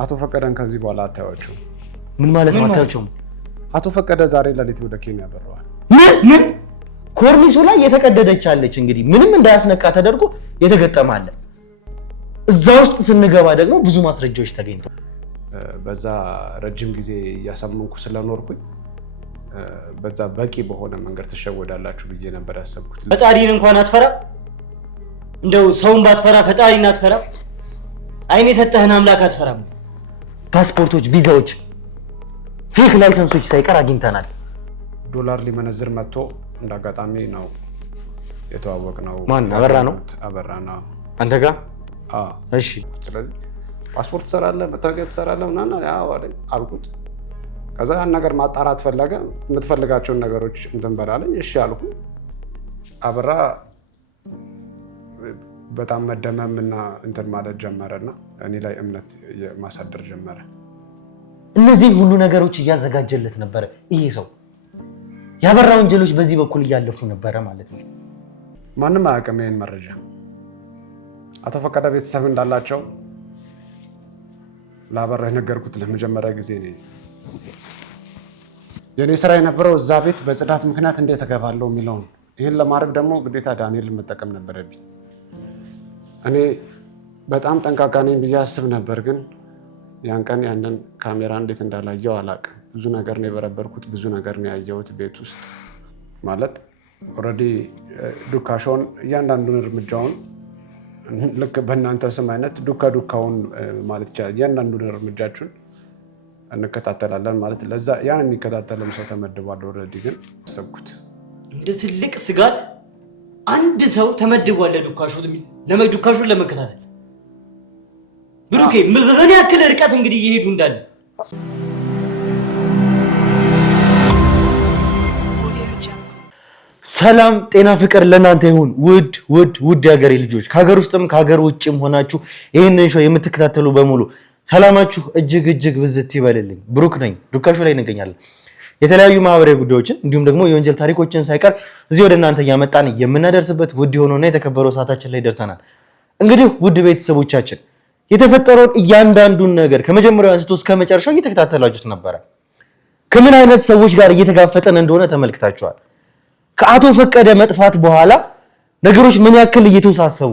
አቶ ፈቀደን ከዚህ በኋላ አታዩአቸው። ምን ማለት ነው አታዩአቸው? አቶ ፈቀደ ዛሬ ለሊት ወደ ኬንያ በረዋል። ምን ኮርኒሱ ላይ የተቀደደች አለች። እንግዲህ ምንም እንዳያስነካ ተደርጎ የተገጠመ አለ። እዛ ውስጥ ስንገባ ደግሞ ብዙ ማስረጃዎች ተገኝተዋል። በዛ ረጅም ጊዜ እያሳመንኩ ስለኖርኩኝ በዛ በቂ በሆነ መንገድ ተሸወዳላችሁ ብዬ ነበር ያሰብኩት። ፈጣሪን እንኳን አትፈራ? እንደው ሰውን ባትፈራ ፈጣሪን አትፈራ? አይኔ የሰጠህን አምላክ አትፈራም? ፓስፖርቶች፣ ቪዛዎች፣ ፌክ ላይሰንሶች ሳይቀር አግኝተናል። ዶላር ሊመነዝር መጥቶ እንዳጋጣሚ ነው የተዋወቅነው። ማን? አበራ ነው? አበራ ነው። አንተ ጋር? እሺ። ስለዚህ ፓስፖርት ትሰራለህ፣ መታወቂያ ትሰራለህ ምናምን አልኩት። ከዛ ያን ነገር ማጣራት ፈለገ። የምትፈልጋቸውን ነገሮች እንትን በላለኝ። እሺ አልኩ። አበራ በጣም መደመምና እንትን ማለት ጀመረና እኔ ላይ እምነት ማሳደር ጀመረ። እነዚህን ሁሉ ነገሮች እያዘጋጀለት ነበረ ይሄ ሰው። ያበራ ወንጀሎች በዚህ በኩል እያለፉ ነበረ ማለት ነው። ማንም አያውቅም ይሄን መረጃ። አቶ ፈቀደ ቤተሰብ እንዳላቸው ለአበራ የነገርኩት ለመጀመሪያ ጊዜ ነው። የኔ ስራ የነበረው እዛ ቤት በጽዳት ምክንያት እንዴት እገባለሁ የሚለውን። ይህን ለማድረግ ደግሞ ግዴታ ዳንኤልን መጠቀም ነበረብኝ። እኔ በጣም ጠንቃቃ ነኝ ብዬ አስብ ነበር፣ ግን ያን ቀን ያንን ካሜራ እንዴት እንዳላየው አላውቅም። ብዙ ነገር ነው የበረበርኩት፣ ብዙ ነገር ነው ያየሁት ቤት ውስጥ። ማለት ኦልሬዲ ዱካሾን እያንዳንዱን እርምጃውን ልክ በእናንተ ስም አይነት ዱካውን ማለት ይቻላል እያንዳንዱን እርምጃችሁን እንከታተላለን ማለት ለዛ ያን የሚከታተልም ሰው ተመድቧል። ኦልሬዲ ግን አሰብኩት እንደ ትልቅ ስጋት አንድ ሰው ተመድቧል ለዱካሹን ለመከታተል። ብሩኬ ምን ያክል ርቀት እንግዲህ እየሄዱ እንዳለ ሰላም ጤና ፍቅር ለእናንተ ይሁን። ውድ የሀገሬ ልጆች ከሀገር ውስጥም ከሀገር ውጭም ሆናችሁ ይህንን ሾው የምትከታተሉ በሙሉ ሰላማችሁ እጅግ ብዝት ይበልልኝ። ብሩክ ነኝ። ዱካሾ ላይ እንገኛለን። የተለያዩ ማህበራዊ ጉዳዮችን እንዲሁም ደግሞ የወንጀል ታሪኮችን ሳይቀር እዚህ ወደ እናንተ እያመጣን የምናደርስበት ውድ የሆነውና የተከበረው ሰዓታችን ላይ ደርሰናል። እንግዲህ ውድ ቤተሰቦቻችን የተፈጠረውን እያንዳንዱን ነገር ከመጀመሪያው አንስቶ እስከ መጨረሻው እየተከታተላችሁት ነበረ። ከምን አይነት ሰዎች ጋር እየተጋፈጠን እንደሆነ ተመልክታችኋል። ከአቶ ፈቀደ መጥፋት በኋላ ነገሮች ምን ያክል እየተወሳሰቡ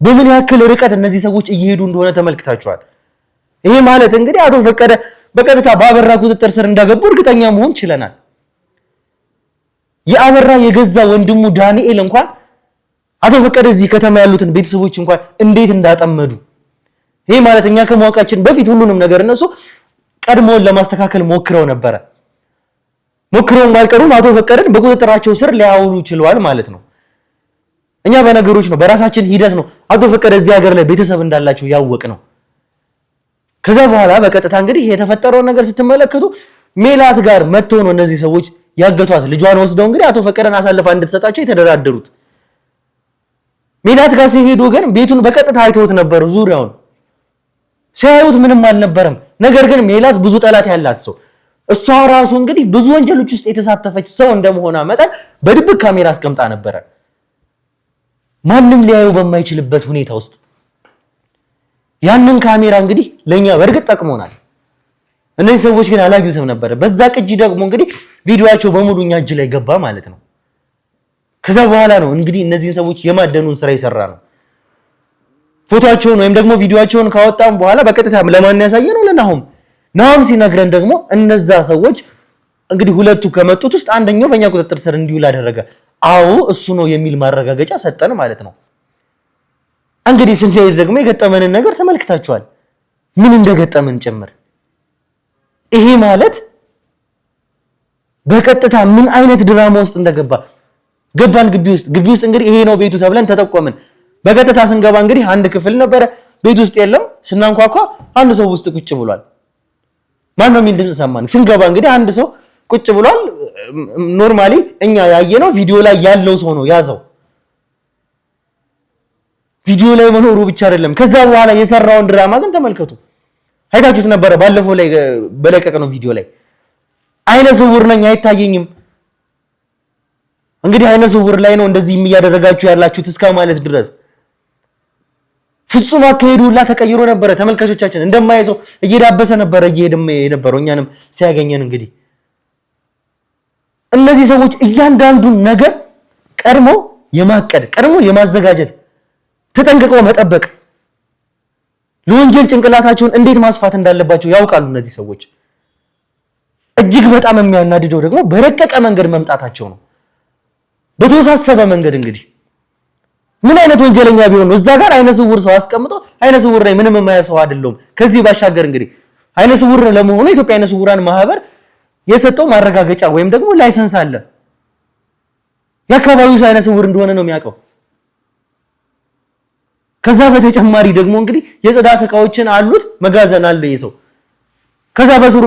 በምን ያክል ርቀት እነዚህ ሰዎች እየሄዱ እንደሆነ ተመልክታችኋል። ይሄ ማለት እንግዲህ አቶ ፈቀደ በቀጥታ በአበራ ቁጥጥር ስር እንዳገቡ እርግጠኛ መሆን ችለናል። የአበራ የገዛ ወንድሙ ዳንኤል እንኳን አቶ ፈቀደ እዚህ ከተማ ያሉትን ቤተሰቦች እንኳን እንዴት እንዳጠመዱ፣ ይሄ ማለት እኛ ከማወቃችን በፊት ሁሉንም ነገር እነሱ ቀድሞውን ለማስተካከል ሞክረው ነበረ። ሞክረውም ባይቀሩም አቶ ፈቀደን በቁጥጥራቸው ስር ሊያውሉ ችለዋል ማለት ነው። እኛ በነገሮች ነው በራሳችን ሂደት ነው አቶ ፈቀደ እዚህ ሀገር ላይ ቤተሰብ እንዳላቸው ያወቅ ነው። ከዛ በኋላ በቀጥታ እንግዲህ የተፈጠረውን ነገር ስትመለከቱ ሜላት ጋር መጥተው ነው እነዚህ ሰዎች ያገቷት። ልጇን ወስደው እንግዲህ አቶ ፈቀደን አሳልፋ እንድትሰጣቸው የተደራደሩት። ሜላት ጋር ሲሄዱ ግን ቤቱን በቀጥታ አይተውት ነበር። ዙሪያውን ሲያዩት ምንም አልነበረም። ነገር ግን ሜላት ብዙ ጠላት ያላት ሰው፣ እሷ ራሱ እንግዲህ ብዙ ወንጀሎች ውስጥ የተሳተፈች ሰው እንደመሆኗ መጠን በድብቅ ካሜራ አስቀምጣ ነበረ፣ ማንም ሊያዩ በማይችልበት ሁኔታ ውስጥ። ያንን ካሜራ እንግዲህ ለኛ በርግጥ ጠቅሞናል። እነዚህ ሰዎች ግን አላዩትም ነበር። በዛ ቅጂ ደግሞ እንግዲህ ቪዲዮአቸው በሙሉ እኛ እጅ ላይ ገባ ማለት ነው። ከዛ በኋላ ነው እንግዲህ እነዚህን ሰዎች የማደኑን ስራ ይሰራ ነው። ፎቶአቸውን ወይም ደግሞ ቪዲዮአቸውን ካወጣን በኋላ በቀጥታ ለማን ያሳየነው? ለናሆም ሲነግረን ደግሞ እነዛ ሰዎች እንግዲህ ሁለቱ ከመጡት ውስጥ አንደኛው በእኛ ቁጥጥር ስር እንዲውል አደረገ። አዎ እሱ ነው የሚል ማረጋገጫ ሰጠን ማለት ነው። እንግዲህ ስንሄድ ደግሞ የገጠመንን ነገር ተመልክታችኋል፣ ምን እንደገጠመን ጭምር። ይሄ ማለት በቀጥታ ምን አይነት ድራማ ውስጥ እንደገባ ገባን። ግቢ ውስጥ እንግዲህ ይሄ ነው ቤቱ ተብለን ተጠቆምን። በቀጥታ ስንገባ እንግዲህ አንድ ክፍል ነበረ፣ ቤት ውስጥ የለም። ስናንኳኳ አንድ ሰው ውስጥ ቁጭ ብሏል። ማን ነው የሚል ድምጽ ሰማን። ስንገባ እንግዲህ አንድ ሰው ቁጭ ብሏል። ኖርማሊ እኛ ያየነው ቪዲዮ ላይ ያለው ሰው ነው ያዘው። ቪዲዮ ላይ መኖሩ ብቻ አይደለም፣ ከዛ በኋላ የሰራውን ድራማ ግን ተመልከቱ። አይታችሁት ነበረ ባለፈው ላይ በለቀቀነው ቪዲዮ ላይ አይነ ስውር ነኝ አይታየኝም። እንግዲህ አይነ ስውር ላይ ነው እንደዚህ የሚያደርጋችሁ ያላችሁት እስከ ማለት ድረስ ፍጹም አካሄዱ ሁላ ተቀይሮ ነበረ። ተመልካቾቻችን እንደማይዘው እየዳበሰ ነበረ እየሄደም የነበረው እኛንም ሲያገኘን እንግዲህ እነዚህ ሰዎች እያንዳንዱን ነገር ቀድሞ የማቀድ ቀድሞ የማዘጋጀት ተጠንቅቀው መጠበቅ ለወንጀል ጭንቅላታቸውን እንዴት ማስፋት እንዳለባቸው ያውቃሉ። እነዚህ ሰዎች እጅግ በጣም የሚያናድደው ደግሞ በረቀቀ መንገድ መምጣታቸው ነው። በተወሳሰበ መንገድ እንግዲህ ምን አይነት ወንጀለኛ ቢሆን ነው እዛ ጋር አይነ ስውር ሰው አስቀምጦ አይነ ስውር ላይ ምንም የማያሰው አይደለም። ከዚህ ባሻገር እንግዲህ አይነ ስውር ለመሆኑ የኢትዮጵያ አይነ ስውራን ማህበር የሰጠው ማረጋገጫ ወይም ደግሞ ላይሰንስ አለ። የአካባቢው ሰው አይነ ስውር እንደሆነ ነው የሚያውቀው። ከዛ በተጨማሪ ደግሞ እንግዲህ የጽዳት እቃዎችን አሉት፣ መጋዘን አለ ይሰው። ከዛ በዙሩ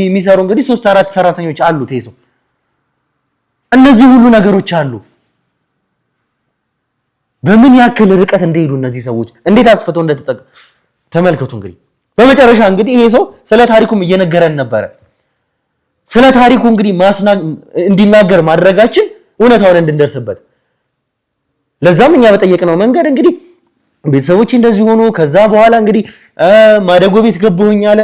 የሚሰሩ እንግዲህ 3-4 ሰራተኞች አሉት ይሰው። እነዚህ ሁሉ ነገሮች አሉ። በምን ያክል ርቀት እንደሄዱ እነዚህ ሰዎች እንዴት አስፈተው እንደተጠቀ ተመልከቱ። እንግዲህ በመጨረሻ እንግዲህ ይሄ ሰው ስለ ታሪኩም እየነገረን ነበረ። ስለ ታሪኩ እንግዲህ እንዲናገር ማድረጋችን እውነታውን እንድንደርስበት ለዛም እኛ በጠየቅነው መንገድ እንግዲህ ቤተሰቦች እንደዚህ ሆኖ ከዛ በኋላ እንግዲህ ማደጎ ቤት ገባሁኝ አለ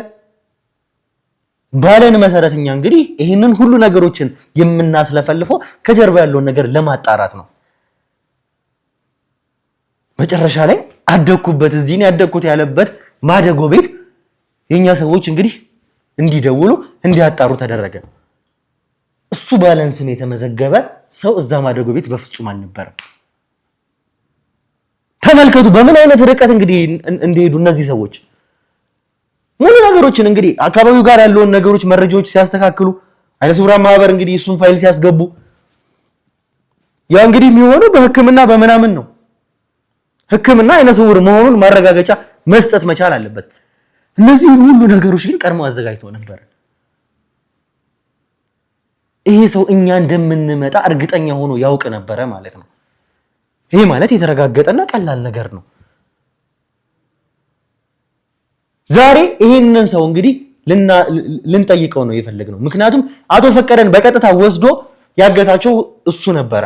ባለን መሰረተኛ እንግዲህ ይሄንን ሁሉ ነገሮችን የምናስለፈልፈው ከጀርባ ያለውን ነገር ለማጣራት ነው። መጨረሻ ላይ አደኩበት እዚህ ነው ያደኩት ያለበት ማደጎ ቤት የኛ ሰዎች እንግዲህ እንዲደውሉ እንዲያጣሩ ተደረገ። እሱ ባለን ስም የተመዘገበ ሰው እዛ ማደጎ ቤት በፍጹም አልነበረም። ተመልከቱ በምን አይነት ርቀት እንግዲህ እንደሄዱ እነዚህ ሰዎች ሙሉ ነገሮችን እንግዲህ አካባቢው ጋር ያለውን ነገሮች መረጃዎች ሲያስተካክሉ አይነ ስውራን ማህበር እንግዲህ እሱን ፋይል ሲያስገቡ ያ እንግዲህ የሚሆነው በሕክምና በመናምን ነው። ሕክምና አይነ ስውር መሆኑን ማረጋገጫ መስጠት መቻል አለበት። እነዚህ ሁሉ ነገሮች ግን ቀድሞ አዘጋጅተው ነበር። ይሄ ሰው እኛ እንደምንመጣ እርግጠኛ ሆኖ ያውቅ ነበረ ማለት ነው። ይሄ ማለት የተረጋገጠና ቀላል ነገር ነው። ዛሬ ይሄንን ሰው እንግዲህ ልንጠይቀው ነው የፈለግነው። ምክንያቱም አቶ ፈቀደን በቀጥታ ወስዶ ያገታቸው እሱ ነበረ።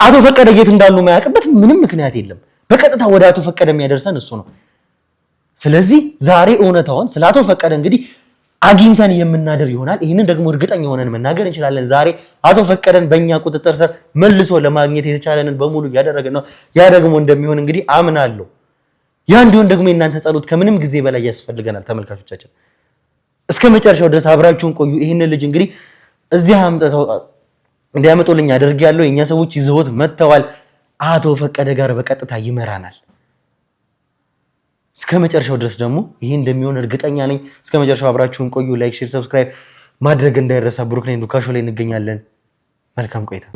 አቶ ፈቀደ የት እንዳሉ ማያውቅበት ምንም ምክንያት የለም። በቀጥታ ወደ አቶ ፈቀደ የሚያደርሰን እሱ ነው። ስለዚህ ዛሬ እውነታውን ስለ አቶ ፈቀደ እንግዲህ አግኝተን የምናደር ይሆናል። ይህንን ደግሞ እርግጠኛ ሆነን መናገር እንችላለን። ዛሬ አቶ ፈቀደን በእኛ ቁጥጥር ስር መልሶ ለማግኘት የተቻለንን በሙሉ እያደረግን ነው። ያ ደግሞ እንደሚሆን እንግዲህ አምናለሁ። ያ እንዲሆን ደግሞ የእናንተ ጸሎት ከምንም ጊዜ በላይ ያስፈልገናል። ተመልካቾቻችን እስከ መጨረሻው ድረስ አብራችሁን ቆዩ። ይህንን ልጅ እንግዲህ እዚህ አምጥተው እንዲያመጡልኝ አደርጋለሁ። የእኛ ሰዎች ይዘውት መጥተዋል። አቶ ፈቀደ ጋር በቀጥታ ይመራናል። እስከ መጨረሻው ድረስ ደግሞ ይሄ እንደሚሆን እርግጠኛ ነኝ። እስከ መጨረሻው አብራችሁን ቆዩ። ላይክ፣ ሼር፣ ሰብስክራይብ ማድረግ እንዳይረሳ። ብሩክ ነኝ። ዱካሾ ላይ እንገኛለን። መልካም ቆይታ።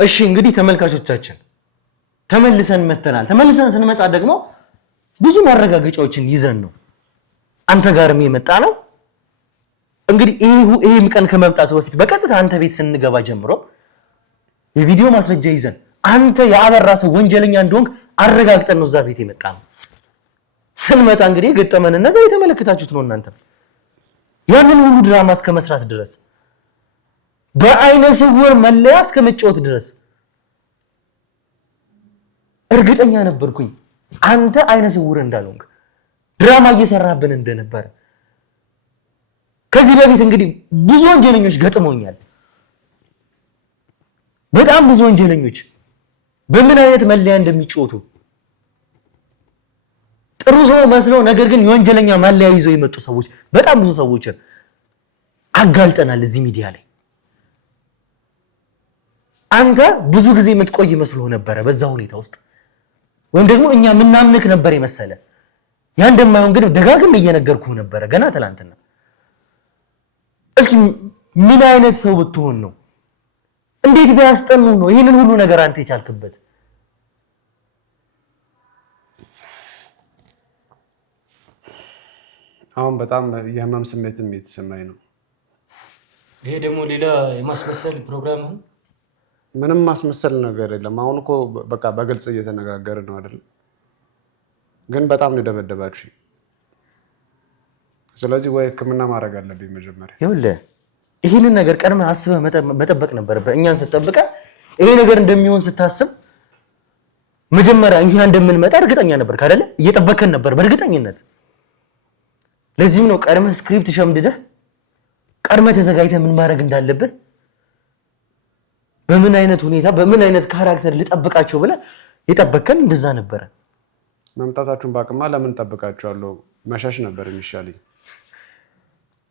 እሺ እንግዲህ ተመልካቾቻችን ተመልሰን መተናል። ተመልሰን ስንመጣ ደግሞ ብዙ ማረጋገጫዎችን ይዘን ነው አንተ ጋርም የመጣ ነው። እንግዲህ ይሄም ቀን ከመምጣቱ በፊት በቀጥታ አንተ ቤት ስንገባ ጀምሮ የቪዲዮ ማስረጃ ይዘን አንተ የአበራ ሰው ወንጀለኛ እንደሆንክ አረጋግጠን ነው እዛ ቤት የመጣ ነው። ስንመጣ እንግዲህ የገጠመንን ነገር የተመለከታችሁት ነው። እናንተ ያንን ሁሉ ድራማ እስከ መስራት ድረስ በአይነ ስውር መለያ እስከ መጫወት ድረስ እርግጠኛ ነበርኩኝ አንተ አይነ ስውር እንዳልሆንክ ድራማ እየሰራብን እንደነበረ። ከዚህ በፊት እንግዲህ ብዙ ወንጀለኞች ገጥመውኛል። በጣም ብዙ ወንጀለኞች በምን አይነት መለያ እንደሚጫወቱ ጥሩ ሰው መስለው ነገር ግን የወንጀለኛ መለያ ይዘው የመጡ ሰዎች በጣም ብዙ ሰዎችን አጋልጠናል እዚህ ሚዲያ ላይ። አንተ ብዙ ጊዜ የምትቆይ መስሎ ነበረ በዛ ሁኔታ ውስጥ ወይም ደግሞ እኛ ምናምንክ ነበር የመሰለ። ያ እንደማይሆን ግን ደጋግም እየነገርኩህ ነበረ ገና ትላንትና። እስኪ ምን አይነት ሰው ብትሆን ነው? እንዴት ቢያስጠኑ ነው ይሄንን ሁሉ ነገር አንተ የቻልክበት? አሁን በጣም የህመም ስሜትም የተሰማኝ ነው። ይሄ ደግሞ ሌላ የማስመሰል ፕሮግራም ነው። ምንም ማስመሰል ነገር የለም። አሁን እኮ በቃ በግልጽ እየተነጋገርን ነው አይደል? ግን በጣም ነው የደበደባችሁ። ስለዚህ ወይ ህክምና ማድረግ አለብኝ መጀመሪያ። ይኸውልህ ይህንን ነገር ቀድመህ አስበህ መጠበቅ ነበረብህ። እኛን ስትጠብቀን ይሄ ነገር እንደሚሆን ስታስብ መጀመሪያ እኛ እንደምንመጣ እርግጠኛ ነበር አይደለ? እየጠበከን ነበር በእርግጠኝነት። ለዚህም ነው ቀድመህ ስክሪፕት ሸምድደህ ቀድመህ ተዘጋጅተህ ምን ማድረግ እንዳለብህ በምን አይነት ሁኔታ በምን አይነት ካራክተር ልጠብቃቸው ብለህ የጠበከን እንደዛ ነበረ። መምጣታችሁን ባቅማ ለምን ጠብቃችኋለሁ? መሸሽ ነበር የሚሻለኝ።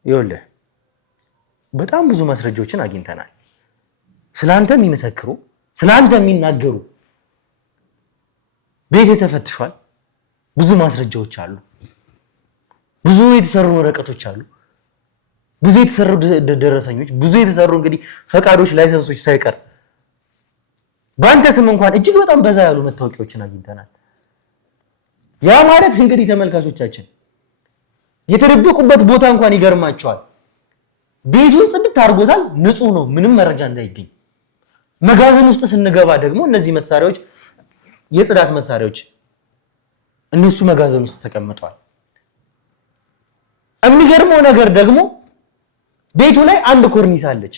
ይኸውልህ በጣም ብዙ ማስረጃዎችን አግኝተናል። ስለአንተ የሚመሰክሩ ስለአንተ የሚናገሩ ቤት ተፈትሿል። ብዙ ማስረጃዎች አሉ። ብዙ የተሰሩ ወረቀቶች አሉ። ብዙ የተሰሩ ደረሰኞች፣ ብዙ የተሰሩ እንግዲህ ፈቃዶች፣ ላይሰንሶች ሳይቀር በአንተ ስም እንኳን እጅግ በጣም በዛ ያሉ መታወቂያዎችን አግኝተናል። ያ ማለት እንግዲህ ተመልካቾቻችን የተደበቁበት ቦታ እንኳን ይገርማቸዋል። ቤቱን ጽድት አድርጎታል። ንጹህ ነው፣ ምንም መረጃ እንዳይገኝ። መጋዘን ውስጥ ስንገባ ደግሞ እነዚህ መሳሪያዎች የጽዳት መሳሪያዎች እነሱ መጋዘን ውስጥ ተቀምጠዋል። የሚገርመው ነገር ደግሞ ቤቱ ላይ አንድ ኮርኒስ አለች።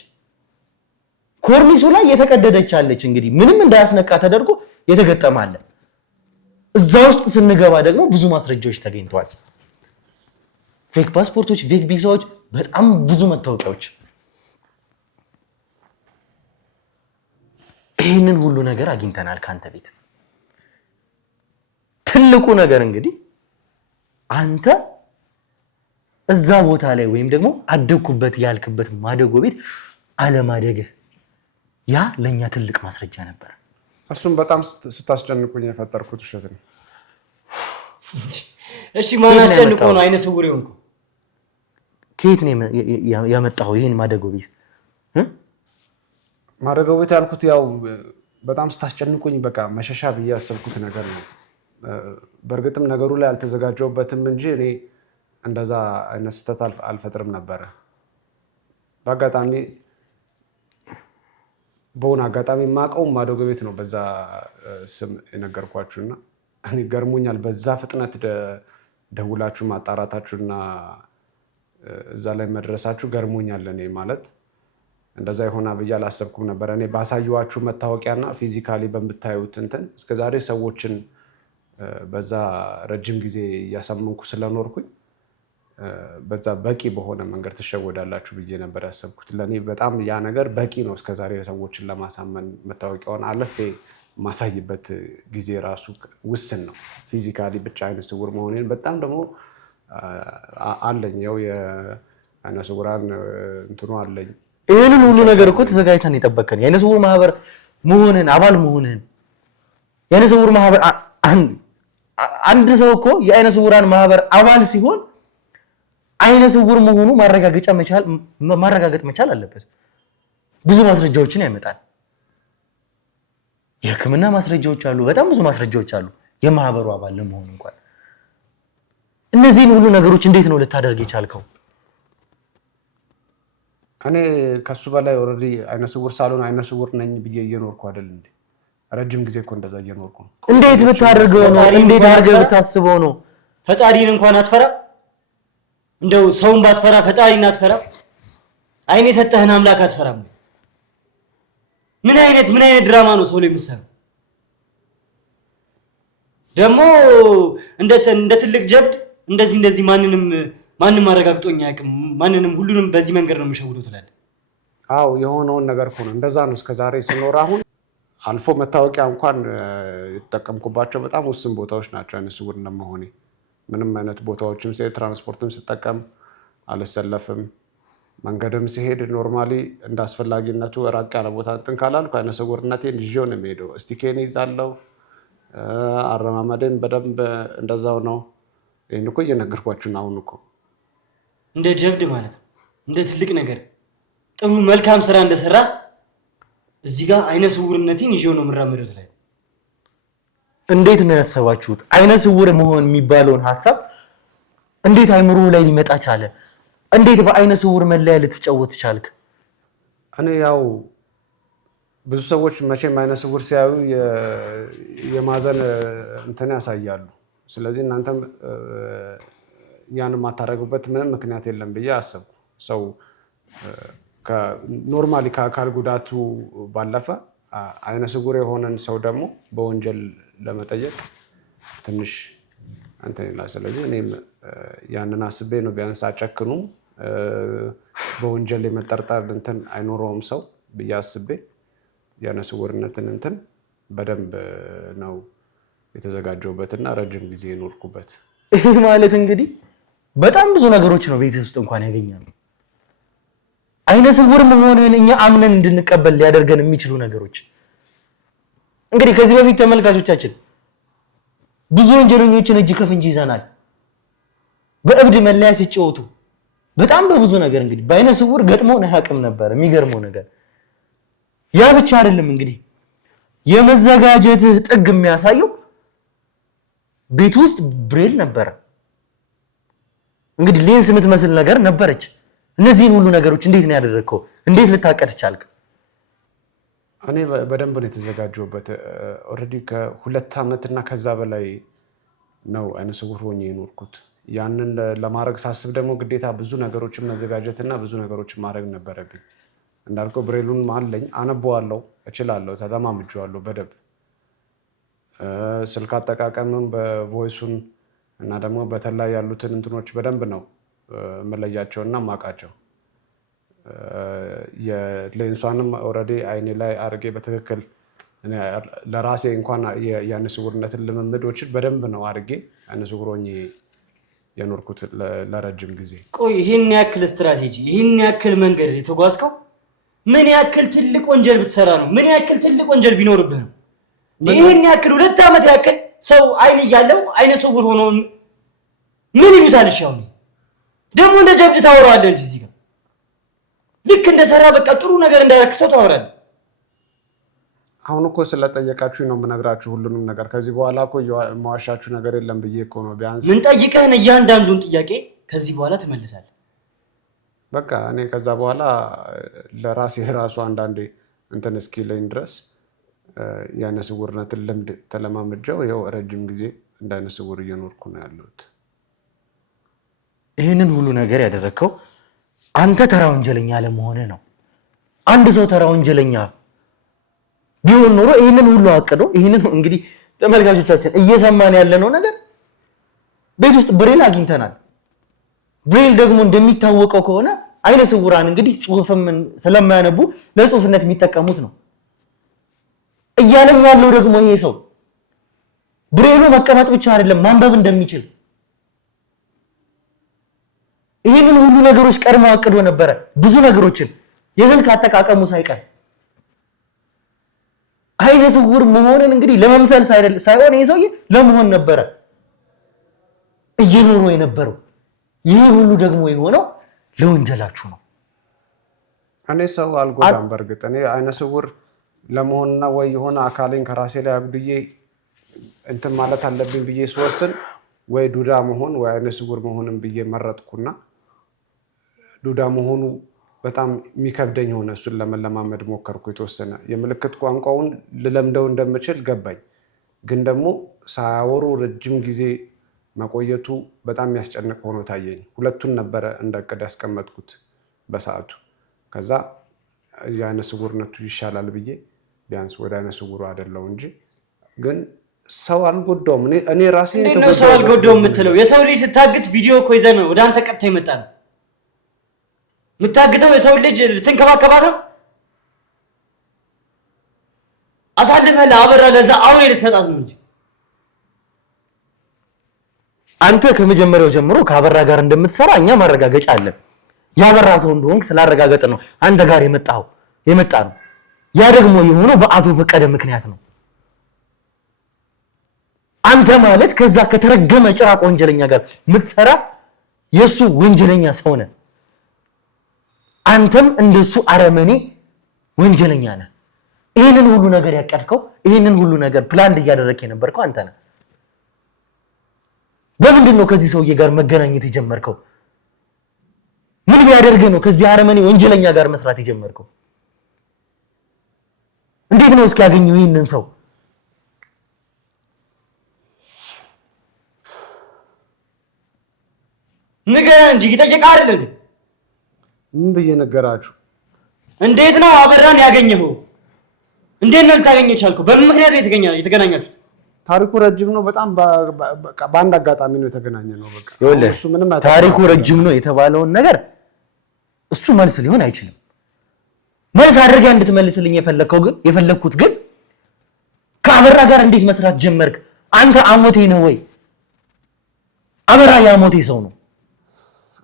ኮርኒሱ ላይ የተቀደደች አለች። እንግዲህ ምንም እንዳያስነቃ ተደርጎ የተገጠመ አለ። እዛ ውስጥ ስንገባ ደግሞ ብዙ ማስረጃዎች ተገኝተዋል። ፌክ ፓስፖርቶች፣ ፌክ ቪዛዎች፣ በጣም ብዙ መታወቂያዎች። ይህንን ሁሉ ነገር አግኝተናል ካንተ ቤት። ትልቁ ነገር እንግዲህ አንተ እዛ ቦታ ላይ ወይም ደግሞ አደግኩበት ያልክበት ማደጎ ቤት አለማደግህ፣ ያ ለኛ ትልቅ ማስረጃ ነበር። እሱም በጣም ስታስጨንቁኝ የፈጠርኩት ውሸት ነው። እሺ ማን አስጨንቆ ነው አይነ ስውር ይሆንኩ? ከየት ነው ያመጣኸው ይሄን ማደጎ ቤት? ማደጎ ቤት ያልኩት ያው በጣም ስታስጨንቁኝ በቃ መሸሻ ብዬ ያሰብኩት ነገር ነው። በእርግጥም ነገሩ ላይ አልተዘጋጀሁበትም እንጂ እኔ እንደዛ አይነት ስህተት አልፈጥርም ነበረ። በሆነ አጋጣሚ የማውቀው ማደጎ ቤት ነው በዛ ስም የነገርኳችሁና እኔ ገርሞኛል። በዛ ፍጥነት ደውላችሁ ማጣራታችሁና እዛ ላይ መድረሳችሁ ገርሞኛል። እኔ ማለት እንደዛ ይሆና ብዬ አላሰብኩም ነበረ። እኔ ባሳየኋችሁ መታወቂያና ፊዚካሊ በምታዩት እንትን እስከዛሬ ሰዎችን በዛ ረጅም ጊዜ እያሳመንኩ ስለኖርኩኝ በዛ በቂ በሆነ መንገድ ትሸወዳላችሁ ብዬ ነበር ያሰብኩት። ለእኔ በጣም ያ ነገር በቂ ነው እስከዛሬ ሰዎችን ለማሳመን። መታወቂያውን አለፌ ማሳይበት ጊዜ ራሱ ውስን ነው። ፊዚካሊ ብቻ አይነ ስውር መሆኔን በጣም ደግሞ አለኝ። ያው የአይነ ስውራን እንትኑ አለኝ። ይህንን ሁሉ ነገር እኮ ተዘጋጅተን የጠበቀን የአይነ ስውር ማህበር መሆንን አባል መሆንን የአይነ ስውር ማህበር አንድ ሰው እኮ የአይነ ስውራን ማህበር አባል ሲሆን አይነ ስውር መሆኑ ማረጋገጥ መቻል አለበት። ብዙ ማስረጃዎችን ያመጣል። የሕክምና ማስረጃዎች አሉ። በጣም ብዙ ማስረጃዎች አሉ የማህበሩ አባል ለመሆኑ እንኳን። እነዚህን ሁሉ ነገሮች እንዴት ነው ልታደርግ የቻልከው? እኔ ከሱ በላይ ኦልሬዲ አይነ ስውር ሳልሆን አይነ ስውር ነኝ ብዬ እየኖርኩ አይደል እንዴ? ረጅም ጊዜ እኮ እንደዛ እየኖርኩ ነው። እንዴት ብታደርገው ነው? እንዴት አድርገህ ብታስበው ነው? ፈጣሪን እንኳን አትፈራ? እንደው ሰውን ባትፈራ ፈጣሪን አትፈራ? አይን የሰጠህን አምላክ አትፈራም? ምን አይነት ድራማ ነው ሰው ላይ የምትሰራው? ደግሞ እንደ ትልቅ ጀብድ እንደዚህ ማንም አረጋግጦኝ አያውቅም። ማንንም ሁሉንም በዚህ መንገድ ነው የምሸውደው ትላለህ? አዎ የሆነውን ነገር እኮ ነው። እንደዛ ነው እስከዛሬ ስኖር። አሁን አልፎ መታወቂያ እንኳን የተጠቀምኩባቸው በጣም ውስን ቦታዎች ናቸው አይነ ስውር እንደመሆኔ። ምንም አይነት ቦታዎችም ሲሄድ ትራንስፖርትም ስጠቀም አልሰለፍም። መንገድም ሲሄድ ኖርማሊ እንደ አስፈላጊነቱ ራቅ ያለ ቦታ እንትን ካላልኩ አይነ ስውርነቴን ይዤው ነው የሚሄደው። እስቲኬን ይዛለው፣ አረማመዴን በደንብ እንደዛው ነው። ይህን እኮ እየነገርኳችሁ ነው። አሁን እኮ እንደ ጀብድ ማለት ነው፣ እንደ ትልቅ ነገር ጥሩ መልካም ስራ እንደሰራ እዚህ ጋር አይነ ስውርነቴን ይዤው ነው የምራመደው ትላለህ። እንዴት ነው ያሰባችሁት? አይነ ስውር መሆን የሚባለውን ሀሳብ እንዴት አይምሮ ላይ ሊመጣ ቻለ? እንዴት በአይነ ስውር መለያ ልትጫወት ቻልክ? እኔ ያው ብዙ ሰዎች መቼም አይነ ስውር ሲያዩ የማዘን እንትን ያሳያሉ። ስለዚህ እናንተም ያን የማታደርጉበት ምንም ምክንያት የለም ብዬ አሰብኩ። ሰው ኖርማሊ ከአካል ጉዳቱ ባለፈ አይነ ስውር የሆነን ሰው ደግሞ በወንጀል ለመጠየቅ ትንሽ እንትን ይላል። ስለዚህ እኔም ያንን አስቤ ነው ቢያንስ አጨክኑም በወንጀል የመጠርጠር እንትን አይኖረውም ሰው ብዬ አስቤ የአይነ ስውርነትን እንትን በደንብ ነው የተዘጋጀሁበትና ረጅም ጊዜ የኖርኩበት። ይሄ ማለት እንግዲህ በጣም ብዙ ነገሮች ነው ቤት ውስጥ እንኳን ያገኛሉ። አይነ ስውር መሆንህን እኛ አምነን እንድንቀበል ሊያደርገን የሚችሉ ነገሮች እንግዲህ ከዚህ በፊት ተመልካቾቻችን ብዙ ወንጀለኞችን እጅ ከፍንጅ ይዘናል። በእብድ መለያ ሲጫወቱ በጣም በብዙ ነገር እንግዲህ በአይነ ስውር ገጥሞን አያውቅም ነበር። የሚገርመው ነገር ያ ብቻ አይደለም። እንግዲህ የመዘጋጀትህ ጥግ የሚያሳየው ቤት ውስጥ ብሬል ነበረ። እንግዲህ ሌንስ የምትመስል ነገር ነበረች። እነዚህን ሁሉ ነገሮች እንዴት ነው ያደረግከው? እንዴት ልታቀድ ቻልክ? እኔ በደንብ ነው የተዘጋጀሁበት። ኦልሬዲ ከ2 ዓመትና ከዛ በላይ ነው አይነ ስውር ሆኜ የኖርኩት። ያንን ለማድረግ ሳስብ ደግሞ ግዴታ ብዙ ነገሮችን መዘጋጀትና ብዙ ነገሮችን ማድረግ ነበረብኝ። እንዳልከው ብሬሉን አለኝ፣ አነበዋለሁ፣ እችላለሁ፣ ተለማምጄዋለሁ በደንብ ስልክ አጠቃቀምን በቮይሱን እና ደግሞ በተለይ ያሉትን እንትኖች በደንብ ነው መለያቸውና ማቃቸው። የሌንሷንም ኦልሬዲ አይኔ ላይ አርጌ በትክክል ለራሴ እንኳን የአይነ ስውርነትን ልምምዶችን በደንብ ነው አርጌ አይነ ስውር ሆኜ የኖርኩት ለረጅም ጊዜ። ቆይ ይህን ያክል ስትራቴጂ፣ ይህን ያክል መንገድ የተጓዝከው ምን ያክል ትልቅ ወንጀል ብትሰራ ነው? ምን ያክል ትልቅ ወንጀል ቢኖርብህ ነው? ይህን ያክል 2 ዓመት ያክል ሰው አይን እያለው አይነ ስውር ሆኖ ምን ይሉታል? እሺ አሁን ደግሞ እንደ ጀብድ ታወራለህ እንጂ እዚህ ጋር ልክ እንደሰራ በቃ ጥሩ ነገር እንዳያክሰው ታወራለህ። አሁን እኮ ስለጠየቃችሁ ነው የምነግራችሁ ሁሉንም ነገር። ከዚህ በኋላ እኮ የማዋሻችሁ ነገር የለም ብዬ እኮ ነው። ቢያንስ ምን ጠይቀህን እያንዳንዱን ጥያቄ ከዚህ በኋላ ትመልሳለህ። በቃ እኔ ከዛ በኋላ ለራሴ ራሱ አንዳንዴ እንትን እስኪለኝ ድረስ የአይነ ስውርነትን ልምድ ተለማምጀው ይኸው ረጅም ጊዜ እንደ አይነ ስውር እየኖርኩ ነው ያለሁት። ይህንን ሁሉ ነገር ያደረግከው አንተ ተራ ወንጀለኛ ለመሆንህ ነው። አንድ ሰው ተራ ወንጀለኛ ቢሆን ኖሮ ይህንን ሁሉ አቅዶ ይህንን እንግዲህ ተመልካቾቻችን እየሰማን ያለነው ነገር ቤት ውስጥ ብሬል አግኝተናል። ብሬል ደግሞ እንደሚታወቀው ከሆነ አይነ ስውራን እንግዲህ ጽሁፍም ስለማያነቡ ለጽሁፍነት የሚጠቀሙት ነው እያለኝ ያለው ደግሞ ይሄ ሰው ብሬሉ መቀመጥ ብቻ አይደለም ማንበብ እንደሚችል ይህንን ሁሉ ነገሮች ቀድሞ አቅዶ ነበረ። ብዙ ነገሮችን የስልክ አጠቃቀሙ ሳይቀር አይነ ስውር መሆንን እንግዲህ ለመምሰል ሳይሆን ይሄ ሰውዬ ለመሆን ነበረ እየኖሩ የነበረው። ይሄ ሁሉ ደግሞ የሆነው ለወንጀላችሁ ነው። እኔ ሰው አልጎዳም። በእርግጥ እኔ አይነ ስውር ለመሆንና ወይ የሆነ አካሌን ከራሴ ላይ አጉድዬ እንትን ማለት አለብኝ ብዬ ስወስን ወይ ዱዳ መሆን ወይ አይነ ስውር መሆንን ብዬ መረጥኩና ዱዳ መሆኑ በጣም የሚከብደኝ ሆነ። እሱን ለመለማመድ ሞከርኩ። የተወሰነ የምልክት ቋንቋውን ልለምደው እንደምችል ገባኝ። ግን ደግሞ ሳያወሩ ረጅም ጊዜ መቆየቱ በጣም የሚያስጨንቅ ሆኖ ታየኝ። ሁለቱን ነበረ እንደ ዕቅድ ያስቀመጥኩት በሰዓቱ። ከዛ የአይነ ስውርነቱ ይሻላል ብዬ ቢያንስ ወደ አይነ ስውሩ አይደለው እንጂ ግን ሰው አልጎዳውም። እኔ ራሴ ነው ሰው አልጎዳውም የምትለው? የሰው ልጅ ስታግት ቪዲዮ እኮ ይዘህ ነው ወደ አንተ ቀጥታ ይመጣ ነው የምታግተው። የሰው ልጅ ልትንከባከባት ነው አሳልፈህ ለአበራ ለዛ አውሬ ልትሰጣት ነው እንጂ አንተ ከመጀመሪያው ጀምሮ ከአበራ ጋር እንደምትሰራ እኛ ማረጋገጫ አለን። ያበራ ሰው እንደሆንክ ስላረጋገጠ ነው አንተ ጋር የመጣ ነው። ያ ደግሞ የሆነው በአቶ ፈቀደ ምክንያት ነው። አንተ ማለት ከዛ ከተረገመ ጭራቅ ወንጀለኛ ጋር የምትሰራ የሱ ወንጀለኛ ሰው ነህ። አንተም እንደሱ አረመኔ ወንጀለኛ ነህ። ይህንን ሁሉ ነገር ያቀድከው፣ ይህንን ሁሉ ነገር ፕላን እያደረግክ የነበርከው አንተ ነህ። በምንድን ነው ከዚህ ሰውዬ ጋር መገናኘት የጀመርከው? ምን ቢያደርግህ ነው ከዚህ አረመኔ ወንጀለኛ ጋር መስራት የጀመርከው? እንዴት ነው እስኪ ያገኘው ይህንን ሰው? ንገረን እንጂ ይጠየቅ አይደል እንዴ? ምን ብዬ ነገራችሁ? እንዴት ነው አበራን ያገኘኸው? እንዴት ነው ልታገኘው ቻልከው? በምን ምክንያት ነው የተገናኛችሁት? ታሪኩ ረጅም ነው። በጣም በአንድ አጋጣሚ ነው የተገናኘ ነው። በቃ እሱ ምንም ታሪኩ ረጅም ነው የተባለውን ነገር እሱ መልስ ሊሆን አይችልም። መልስ አድርገህ እንድትመልስልኝ የፈለኩት ግን ከአበራ ጋር እንዴት መስራት ጀመርክ? አንተ አሞቴ ነህ ወይ? አበራ የአሞቴ ሰው ነው።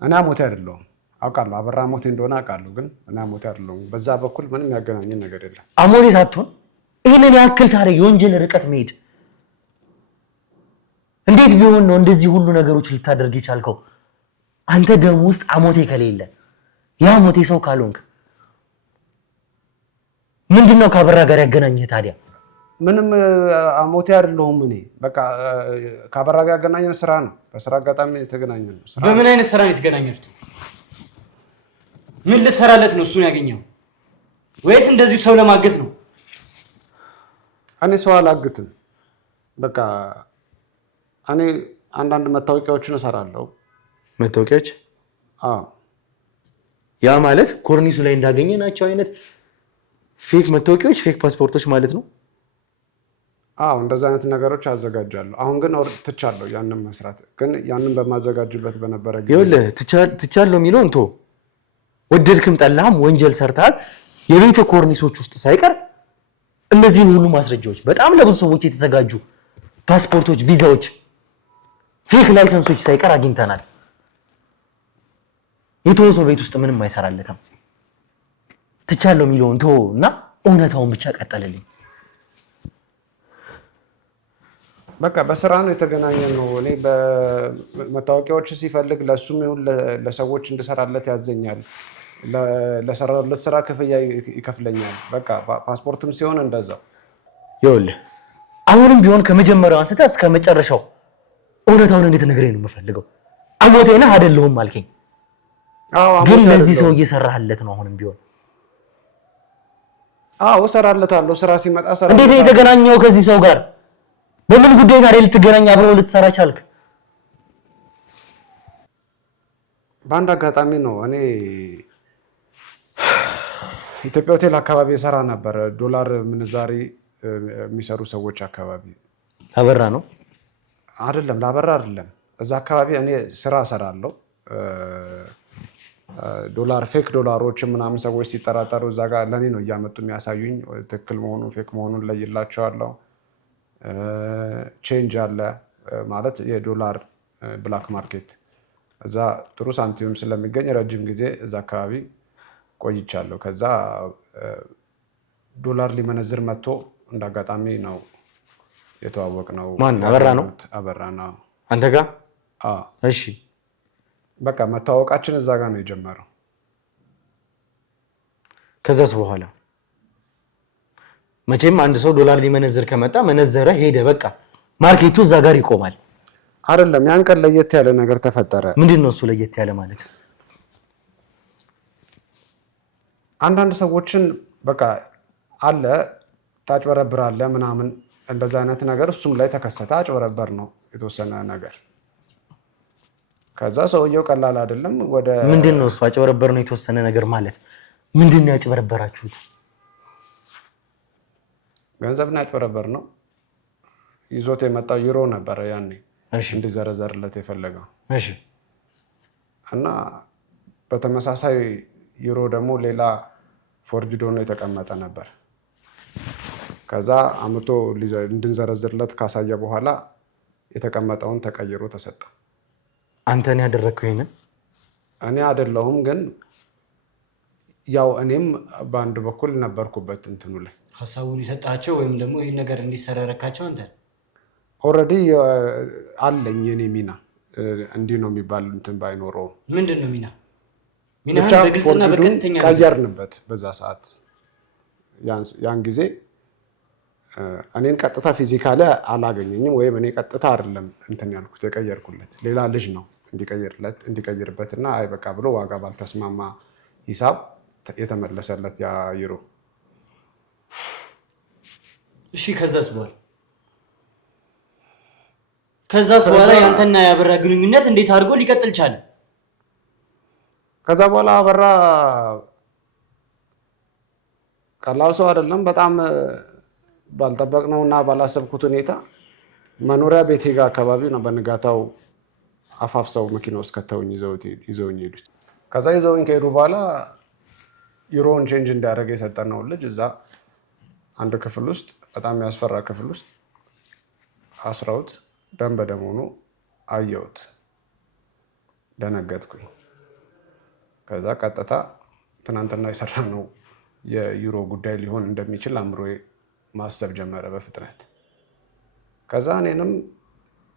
እኔ አሞቴ አይደለሁም አውቃለሁ። አበራ አሞቴ እንደሆነ አውቃለሁ፣ ግን እኔ አሞቴ አይደለሁም። በዛ በኩል ምንም ያገናኘን ነገር የለም። አሞቴ ሳትሆን ይህንን ያክል ታሪክ የወንጀል ርቀት መሄድ እንዴት ቢሆን ነው እንደዚህ ሁሉ ነገሮች ልታደርግ የቻልከው? አንተ ደም ውስጥ አሞቴ ከሌለ የአሞቴ ሰው ካልሆንክ ምንድነው ከአበራ ጋር ያገናኘህ ታዲያ? ምንም አሞቴ አይደለሁም እኔ። በቃ ከአበራ ጋር ያገናኘን ስራ ነው። በስራ አጋጣሚ የተገናኘን ነው። በምን አይነት ስራ ነው የተገናኛችሁት? ምን ልሰራለት ነው እሱን ያገኘው? ወይስ እንደዚሁ ሰው ለማገት ነው? እኔ ሰው አላግትም። በቃ እኔ አንዳንድ መታወቂያዎችን እሰራለሁ። መታወቂያዎች? አዎ። ያ ማለት ኮርኒሱ ላይ እንዳገኘ ናቸው አይነት ፌክ መታወቂያዎች፣ ፌክ ፓስፖርቶች ማለት ነው? አዎ፣ እንደዛ አይነት ነገሮች አዘጋጃለሁ። አሁን ግን ትቻለሁ ያንን መስራት። ግን ያንን በማዘጋጅበት በነበረ ጊዜ ይኸውልህ ትቻለሁ የሚለውን ቶ ወደድክም ጠላህም ወንጀል ሰርተሃል። የቤተ ኮርኒሶች ውስጥ ሳይቀር እነዚህን ሁሉ ማስረጃዎች በጣም ለብዙ ሰዎች የተዘጋጁ ፓስፖርቶች፣ ቪዛዎች፣ ፌክ ላይሰንሶች ሳይቀር አግኝተናል። የተወሰው ቤት ውስጥ ምንም አይሰራለትም። ትቻለሁ የሚለውን ቶ እና እውነታውን ብቻ ቀጠልልኝ። በቃ በስራ ነው የተገናኘን ነው። እኔ በመታወቂያዎች ሲፈልግ ለእሱም ይሁን ለሰዎች እንድሰራለት ያዘኛል። ለሰራለት ስራ ክፍያ ይከፍለኛል። በቃ ፓስፖርትም ሲሆን እንደዛው። ይኸውልህ አሁንም ቢሆን ከመጀመሪያው አንስተ እስከ መጨረሻው እውነታውን እንድትነግረኝ ነው የምፈልገው። አሞቴ ነህ አይደለሁም አልከኝ፣ ግን ለዚህ ሰው እየሰራህለት ነው አሁንም ቢሆን? አዎ እሰራለታለሁ። ስራ ሲመጣ ሰራ። እንዴት ነው የተገናኘው ከዚህ ሰው ጋር? በምን ጉዳይ ጋር ልትገናኝ አብረው ልትሰራ ቻልክ? በአንድ አጋጣሚ ነው። እኔ ኢትዮጵያ ሆቴል አካባቢ የሰራ ነበር። ዶላር ምንዛሪ የሚሰሩ ሰዎች አካባቢ። ላበራ ነው አይደለም? ላበራ አይደለም። እዛ አካባቢ እኔ ስራ እሰራለሁ። ዶላር ፌክ ዶላሮች ምናምን ሰዎች ሲጠራጠሩ እዛ ጋር ለእኔ ነው እያመጡ የሚያሳዩኝ። ትክክል መሆኑን ፌክ መሆኑን ለይላቸዋለሁ። ቼንጅ አለ ማለት የዶላር ብላክ ማርኬት፣ እዛ ጥሩ ሳንቲም ስለሚገኝ ረጅም ጊዜ እዛ አካባቢ ቆይቻለሁ። ከዛ ዶላር ሊመነዝር መጥቶ እንዳጋጣሚ ነው የተዋወቅ ነው። ማን? አበራ ነው? አበራ ነው። አንተ ጋር? እሺ። በቃ መተዋወቃችን እዛ ጋር ነው የጀመረው። ከዛስ በኋላ መቼም አንድ ሰው ዶላር ሊመነዝር ከመጣ መነዘረ ሄደ፣ በቃ ማርኬቱ እዛ ጋር ይቆማል። አይደለም? ያን ቀን ለየት ያለ ነገር ተፈጠረ። ምንድን ነው እሱ ለየት ያለ ማለት? አንዳንድ ሰዎችን በቃ አለ ታጭበረብራለህ ምናምን እንደዛ አይነት ነገር እሱም ላይ ተከሰተ። አጭበረበር ነው የተወሰነ ነገር። ከዛ ሰውየው ቀላል አይደለም። ወደ ምንድን ነው እሱ አጭበረበር ነው የተወሰነ ነገር ማለት? ምንድን ነው ያጭበረበራችሁት? ገንዘብና ያጭበረበር ነው። ይዞት የመጣው ዩሮ ነበረ ያኔ እንዲዘረዘርለት የፈለገው። እሺ። እና በተመሳሳይ ዩሮ ደግሞ ሌላ ፎርጅዶ ነው የተቀመጠ ነበር። ከዛ አምቶ እንድንዘረዝርለት ካሳየ በኋላ የተቀመጠውን ተቀይሮ ተሰጠ። አንተን ያደረግከው ይሄንን? እኔ አይደለሁም፣ ግን ያው እኔም በአንድ በኩል ነበርኩበት እንትኑ ላይ ሀሳቡን የሰጣቸው ወይም ደግሞ ይህን ነገር እንዲሰረረካቸው አንተ ኦልሬዲ አለኝ የኔ ሚና። እንዲህ ነው የሚባል እንትን ባይኖረውም ምንድን ነው ሚና? ሚናህን በግልጽና በቀጥተኛ ቀየርንበት። በዛ ሰዓት ያን ጊዜ እኔን ቀጥታ ፊዚካሊ አላገኘኝም፣ ወይም እኔ ቀጥታ አይደለም እንትን ያልኩት የቀየርኩለት ሌላ ልጅ ነው እንዲቀይርበት እና አይ በቃ ብሎ ዋጋ ባልተስማማ ሂሳብ የተመለሰለት ያ ዩሮ። እሺ ከዛስ በኋላ ያንተና ያበራ ግንኙነት እንዴት አድርጎ ሊቀጥል ቻለ? ከዛ በኋላ አበራ ቀላል ሰው አይደለም። በጣም ባልጠበቅነውና ባላሰብኩት ሁኔታ መኖሪያ ቤቴ ጋር አካባቢ ነው በንጋታው አፋፍሰው መኪና ውስጥ ከተውኝ ይዘውኝ ሄዱት። ከዛ ይዘውኝ ከሄዱ በኋላ ዩሮን ቼንጅ እንዲያደርግ የሰጠነውን ልጅ እዛ አንድ ክፍል ውስጥ በጣም የሚያስፈራ ክፍል ውስጥ አስረውት ደም በደም ሆኖ አየሁት። ደነገጥኩኝ። ከዛ ቀጥታ ትናንትና የሰራነው የዩሮ ጉዳይ ሊሆን እንደሚችል አእምሮዬ ማሰብ ጀመረ በፍጥነት። ከዛ እኔንም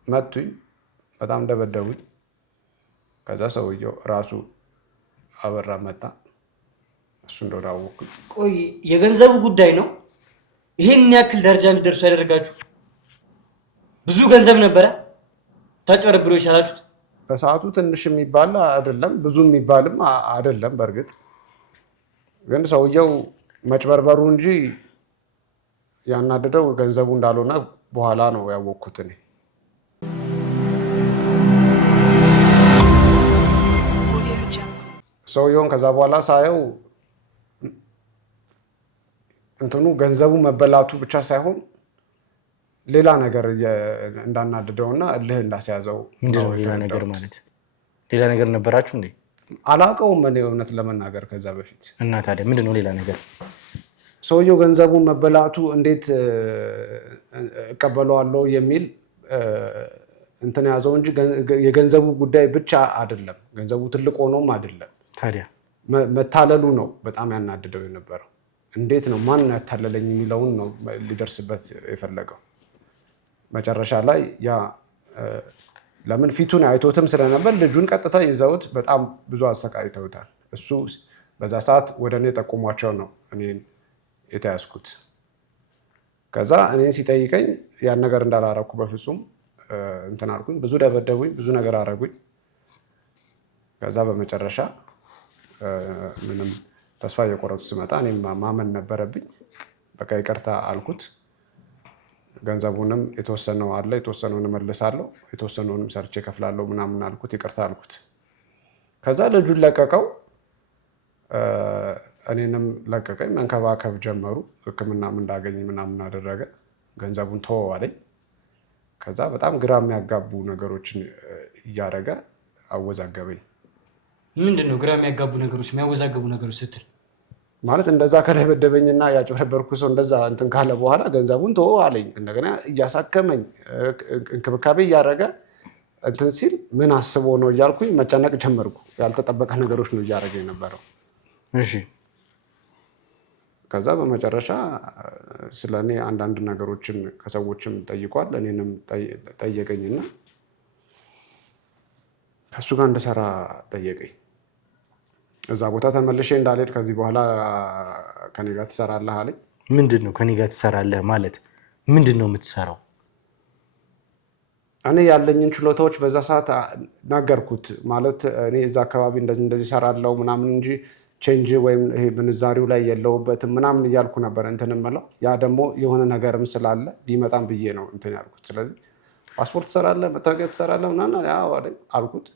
መቱኝ፣ በጣም ደበደቡኝ። ከዛ ሰውየው ራሱ አበራ መጣ። እሱ እንደሆነ አወኩኝ። ቆይ የገንዘቡ ጉዳይ ነው ይህን ያክል ደረጃ እንድደርሱ ያደረጋችሁ? ብዙ ገንዘብ ነበረ ታጭበረብሮ የቻላችሁት? በሰዓቱ ትንሽ የሚባል አይደለም፣ ብዙ የሚባልም አይደለም። በእርግጥ ግን ሰውየው መጭበርበሩ እንጂ ያናደደው ገንዘቡ እንዳልሆነ በኋላ ነው ያወቅኩት እኔ። ሰውየውን ከዛ በኋላ ሳየው እንትኑ ገንዘቡ መበላቱ ብቻ ሳይሆን ሌላ ነገር እንዳናደደውና እልህ እንዳስያዘው። ምንድን ነው ሌላ ነገር ማለት? ሌላ ነገር ነበራችሁ እንዴ? አላውቀውም እኔ እውነት ለመናገር ከዛ በፊት። እና ታዲያ ምንድን ነው ሌላ ነገር? ሰውየው ገንዘቡን መበላቱ እንዴት እቀበለዋለሁ የሚል እንትን ያዘው እንጂ የገንዘቡ ጉዳይ ብቻ አይደለም። ገንዘቡ ትልቅ ሆኖም አይደለም። ታዲያ መታለሉ ነው በጣም ያናድደው የነበረው። እንዴት ነው ማን ያታለለኝ የሚለውን ነው ሊደርስበት የፈለገው። መጨረሻ ላይ ያ ለምን ፊቱን አይቶትም ስለነበር ልጁን ቀጥታ ይዘውት በጣም ብዙ አሰቃይተውታል። እሱ በዛ ሰዓት ወደ እኔ ጠቁሟቸው ነው እኔን የተያዝኩት። ከዛ እኔን ሲጠይቀኝ ያን ነገር እንዳላረኩ በፍጹም እንትን አልኩኝ። ብዙ ደበደቡኝ፣ ብዙ ነገር አረጉኝ። ከዛ በመጨረሻ ምንም ተስፋ እየቆረጡ ስመጣ እኔም ማመን ነበረብኝ። በቃ ይቅርታ አልኩት። ገንዘቡንም የተወሰነው አለ፣ የተወሰነውን እመልሳለሁ፣ የተወሰነውንም ሰርቼ እከፍላለሁ ምናምን አልኩት። ይቅርታ አልኩት። ከዛ ልጁን ለቀቀው፣ እኔንም ለቀቀኝ። መንከባከብ ጀመሩ። ሕክምናም እንዳገኝ ምናምን አደረገ። ገንዘቡን ተወው አለኝ። ከዛ በጣም ግራ የሚያጋቡ ነገሮችን እያደረገ አወዛገበኝ። ምንድን ነው ግራ የሚያጋቡ ነገሮች፣ የሚያወዛገቡ ነገሮች ስትል? ማለት እንደዛ ከደበደበኝና ያጭበረበርኩ ሰው እንደዛ እንትን ካለ በኋላ ገንዘቡን ተወው አለኝ። እንደገና እያሳከመኝ እንክብካቤ እያደረገ እንትን ሲል ምን አስቦ ነው እያልኩኝ መጨነቅ ጀመርኩ። ያልተጠበቀ ነገሮች ነው እያደረገ የነበረው። እሺ። ከዛ በመጨረሻ ስለ እኔ አንዳንድ ነገሮችን ከሰዎችም ጠይቋል። እኔንም ጠየቀኝና ከእሱ ጋር እንድሰራ ጠየቀኝ። እዛ ቦታ ተመልሼ እንዳልሄድ ከዚህ በኋላ ከኔ ጋር ትሰራለህ አለኝ። ምንድን ነው ከኔ ጋር ትሰራለህ ማለት? ምንድን ነው የምትሰራው? እኔ ያለኝን ችሎታዎች በዛ ሰዓት ነገርኩት። ማለት እኔ እዛ አካባቢ እንደዚህ እሰራለሁ ምናምን እንጂ ቼንጅ ወይም ይሄ ምንዛሪው ላይ የለውበትም ምናምን እያልኩ ነበር እንትን የምለው። ያ ደግሞ የሆነ ነገርም ስላለ ቢመጣም ብዬ ነው እንትን ያልኩት። ስለዚህ ፓስፖርት ትሰራለህ፣ መታወቂያ ትሰራለህ ምናምን አልኩት።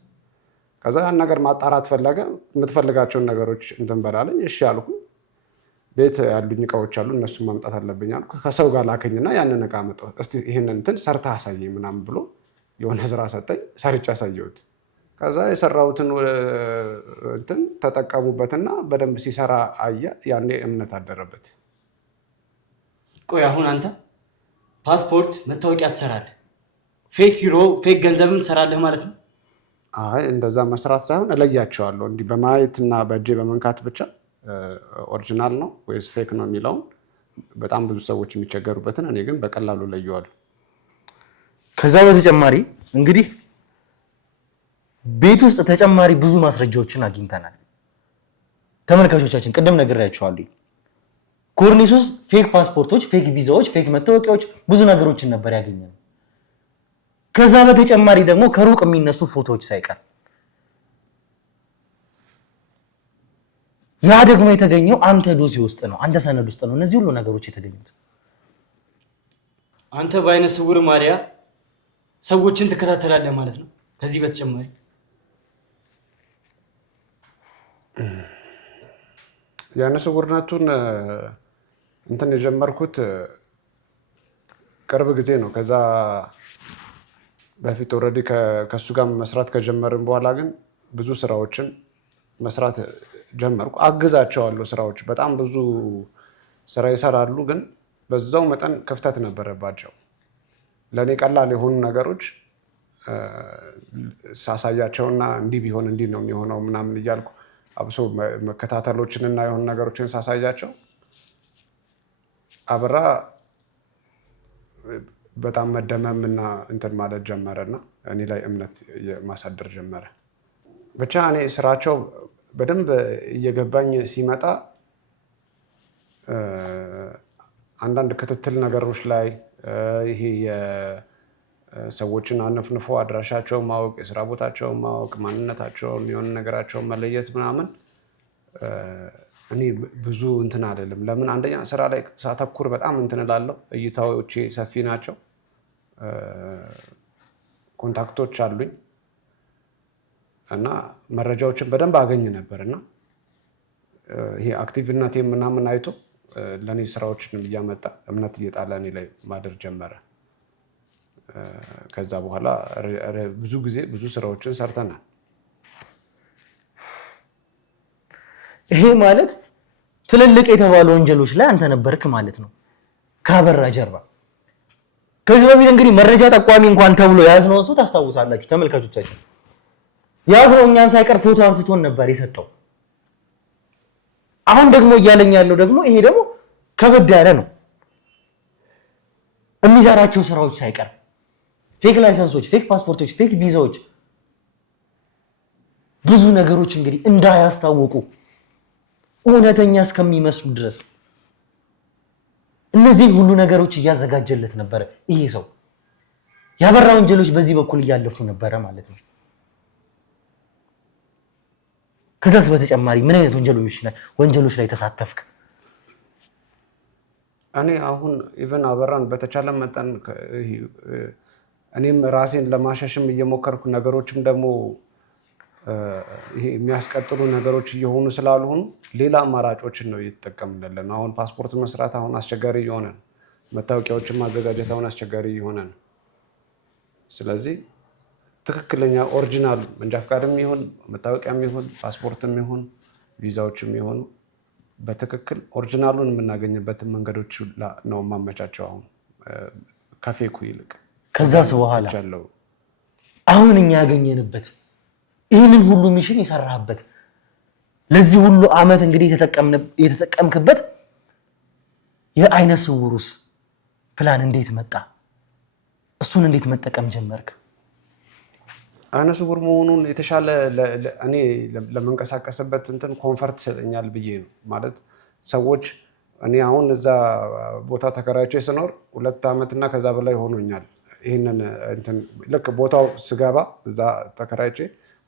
ከዛ ያን ነገር ማጣራት ፈለገ። የምትፈልጋቸውን ነገሮች እንትን በላለኝ። እሺ አልኩ። ቤት ያሉኝ እቃዎች አሉ፣ እነሱን ማምጣት አለብኝ አልኩ። ከሰው ጋር ላከኝና ያንን እቃ መጣሁ። እስቲ ይህንን እንትን ሰርተህ አሳየኝ ምናምን ብሎ የሆነ ስራ ሰጠኝ። ሰርቼ አሳየሁት። ከዛ የሰራሁትን እንትን ተጠቀሙበትና በደንብ ሲሰራ አየ። ያኔ እምነት አደረበት። ቆይ አሁን አንተ ፓስፖርት፣ መታወቂያ ትሰራለህ፣ ፌክ ዩሮ፣ ፌክ ገንዘብም ትሰራለህ ማለት ነው? አይ እንደዛ መስራት ሳይሆን እለያቸዋለሁ። እንዲህ በማየት እና በእጄ በመንካት ብቻ ኦሪጂናል ነው ወይስ ፌክ ነው የሚለውን በጣም ብዙ ሰዎች የሚቸገሩበትን እኔ ግን በቀላሉ እለየዋለሁ። ከዛ በተጨማሪ እንግዲህ ቤት ውስጥ ተጨማሪ ብዙ ማስረጃዎችን አግኝተናል። ተመልካቾቻችን ቅድም ነግሬያቸዋለሁ። ኮርኒስ ውስጥ ፌክ ፓስፖርቶች፣ ፌክ ቪዛዎች፣ ፌክ መታወቂያዎች ብዙ ነገሮችን ነበር ያገኘነው። ከዛ በተጨማሪ ደግሞ ከሩቅ የሚነሱ ፎቶዎች ሳይቀር። ያ ደግሞ የተገኘው አንተ ዶሴ ውስጥ ነው፣ አንተ ሰነድ ውስጥ ነው እነዚህ ሁሉ ነገሮች የተገኙት። አንተ በአይነ ስውር ማሊያ ሰዎችን ትከታተላለህ ማለት ነው። ከዚህ በተጨማሪ የአይነ ስውርነቱን እንትን የጀመርኩት ቅርብ ጊዜ ነው። ከዛ በፊት ኦልሬዲ ከእሱ ጋር መስራት ከጀመርን በኋላ ግን ብዙ ስራዎችን መስራት ጀመርኩ። አግዛቸዋለሁ። ስራዎች በጣም ብዙ ስራ ይሰራሉ፣ ግን በዛው መጠን ክፍተት ነበረባቸው። ለእኔ ቀላል የሆኑ ነገሮች ሳሳያቸውና እንዲህ ቢሆን እንዲህ ነው የሚሆነው ምናምን እያልኩ አብሶ መከታተሎችንና የሆኑ ነገሮችን ሳሳያቸው አበራ በጣም መደመምና እንትን ማለት ጀመረና እኔ ላይ እምነት ማሳደር ጀመረ። ብቻ እኔ ስራቸው በደንብ እየገባኝ ሲመጣ አንዳንድ ክትትል ነገሮች ላይ ይሄ የሰዎችን አነፍንፎ አድራሻቸውን ማወቅ፣ የስራ ቦታቸውን ማወቅ፣ ማንነታቸውን የሆነ ነገራቸውን መለየት ምናምን እኔ ብዙ እንትን አይደለም። ለምን አንደኛ ስራ ላይ ሳተኩር በጣም እንትን እላለሁ። እይታዎቼ ሰፊ ናቸው። ኮንታክቶች አሉኝ እና መረጃዎችን በደንብ አገኝ ነበር እና ይሄ አክቲቭነቴ ምናምን አይቶ ለእኔ ስራዎችን እያመጣ እምነት እየጣለ እኔ ላይ ማደር ጀመረ። ከዛ በኋላ ብዙ ጊዜ ብዙ ስራዎችን ሰርተናል። ይሄ ማለት ትልልቅ የተባሉ ወንጀሎች ላይ አንተ ነበርክ ማለት ነው ካበራ ጀርባ። ከዚህ በፊት እንግዲህ መረጃ ጠቋሚ እንኳን ተብሎ ያዝነውን ሰው ታስታውሳላችሁ ተመልካቾቻችን። ያዝነው እኛን ሳይቀር ፎቶ አንስቶን ነበር የሰጠው። አሁን ደግሞ እያለኝ ያለው ደግሞ ይሄ ደግሞ ከበድ ያለ ነው። የሚሰራቸው ስራዎች ሳይቀር ፌክ ላይሰንሶች፣ ፌክ ፓስፖርቶች፣ ፌክ ቪዛዎች፣ ብዙ ነገሮች እንግዲህ እንዳያስታውቁ እውነተኛ እስከሚመስሉ ድረስ እነዚህን ሁሉ ነገሮች እያዘጋጀለት ነበረ ይሄ ሰው። ያበራ ወንጀሎች በዚህ በኩል እያለፉ ነበረ ማለት ነው። ከዛስ በተጨማሪ ምን አይነት ወንጀሎች ላይ ተሳተፍክ? እኔ አሁን ኢቨን አበራን በተቻለ መጠን እኔም ራሴን ለማሻሽም እየሞከርኩ ነገሮችም ደግሞ ይሄ የሚያስቀጥሉ ነገሮች እየሆኑ ስላልሆኑ ሌላ አማራጮችን ነው እየተጠቀምንለን። አሁን ፓስፖርት መስራት አሁን አስቸጋሪ እየሆነ ነው። መታወቂያዎችን ማዘጋጀት አሁን አስቸጋሪ እየሆነ ነው። ስለዚህ ትክክለኛ ኦሪጂናል መንጃ ፈቃድም ይሁን መታወቂያም ይሁን ፓስፖርትም ይሁን ቪዛዎችም ይሁን በትክክል ኦሪጂናሉን የምናገኝበትን መንገዶች ነው ማመቻቸው አሁን ከፌኩ ይልቅ። ከዛስ በኋላ አሁን እኛ ያገኘንበት ይህንን ሁሉ ሚሽን የሰራህበት ለዚህ ሁሉ አመት እንግዲህ የተጠቀምክበት የአይነ ስውሩስ ፕላን እንዴት መጣ? እሱን እንዴት መጠቀም ጀመርክ? አይነ ስውር መሆኑን የተሻለ እኔ ለመንቀሳቀስበት እንትን ኮንፈርት ይሰጠኛል ብዬ ነው ማለት ሰዎች እኔ አሁን እዛ ቦታ ተከራይቼ ስኖር 2 ዓመትና ከዛ በላይ ሆኖኛል። ይህንን እንትን ልክ ቦታው ስገባ እዛ ተከራይቼ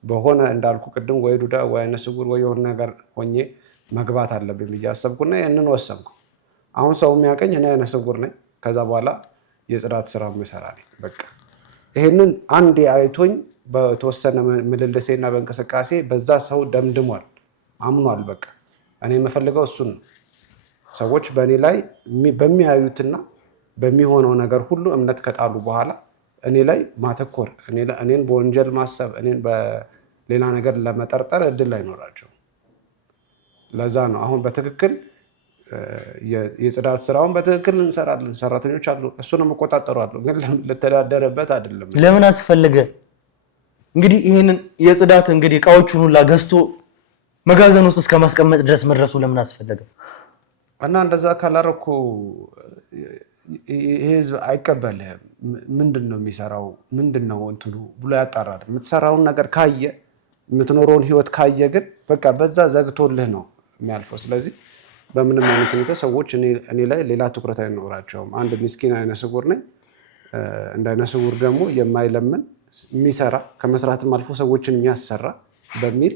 በሆነ እንዳልኩ ቅድም ወይ ዱዳ ወይ አይነ ስውር ወይ የሆነ ነገር ሆኜ መግባት አለብኝ ብዬ አሰብኩና ያንን ወሰንኩ። አሁን ሰው የሚያቀኝ እኔ አይነ ስውር ነኝ። ከዛ በኋላ የጽዳት ስራ ይሰራል። በቃ ይሄንን አንዴ አይቶኝ በተወሰነ ምልልሴና በእንቅስቃሴ በዛ ሰው ደምድሟል፣ አምኗል። በቃ እኔ የምፈልገው እሱን ነው። ሰዎች በእኔ ላይ በሚያዩትና በሚሆነው ነገር ሁሉ እምነት ከጣሉ በኋላ እኔ ላይ ማተኮር፣ እኔን በወንጀል ማሰብ፣ እኔን በሌላ ነገር ለመጠርጠር እድል አይኖራቸው። ለዛ ነው አሁን በትክክል የጽዳት ስራውን በትክክል እንሰራለን። ሰራተኞች አሉ፣ እሱንም እቆጣጠራለሁ። ግን ልተዳደርበት አይደለም። ለምን አስፈለገ? እንግዲህ ይህንን የጽዳት እንግዲህ እቃዎቹን ሁላ ገዝቶ መጋዘን ውስጥ እስከ ማስቀመጥ ድረስ መድረሱ ለምን አስፈለገ? እና እንደዛ ካላረኩ ይሄ ህዝብ አይቀበልህም። ምንድን ነው የሚሰራው ምንድን ነው እንትኑ ብሎ ያጣራል። የምትሰራውን ነገር ካየ የምትኖረውን ህይወት ካየ ግን በቃ በዛ ዘግቶልህ ነው የሚያልፈው። ስለዚህ በምንም አይነት ሁኔታ ሰዎች እኔ ላይ ሌላ ትኩረት አይኖራቸውም። አንድ ምስኪን አይነ ስውር ነኝ። እንደ አይነ ስውር ደግሞ የማይለምን የሚሰራ ከመስራትም አልፎ ሰዎችን የሚያሰራ በሚል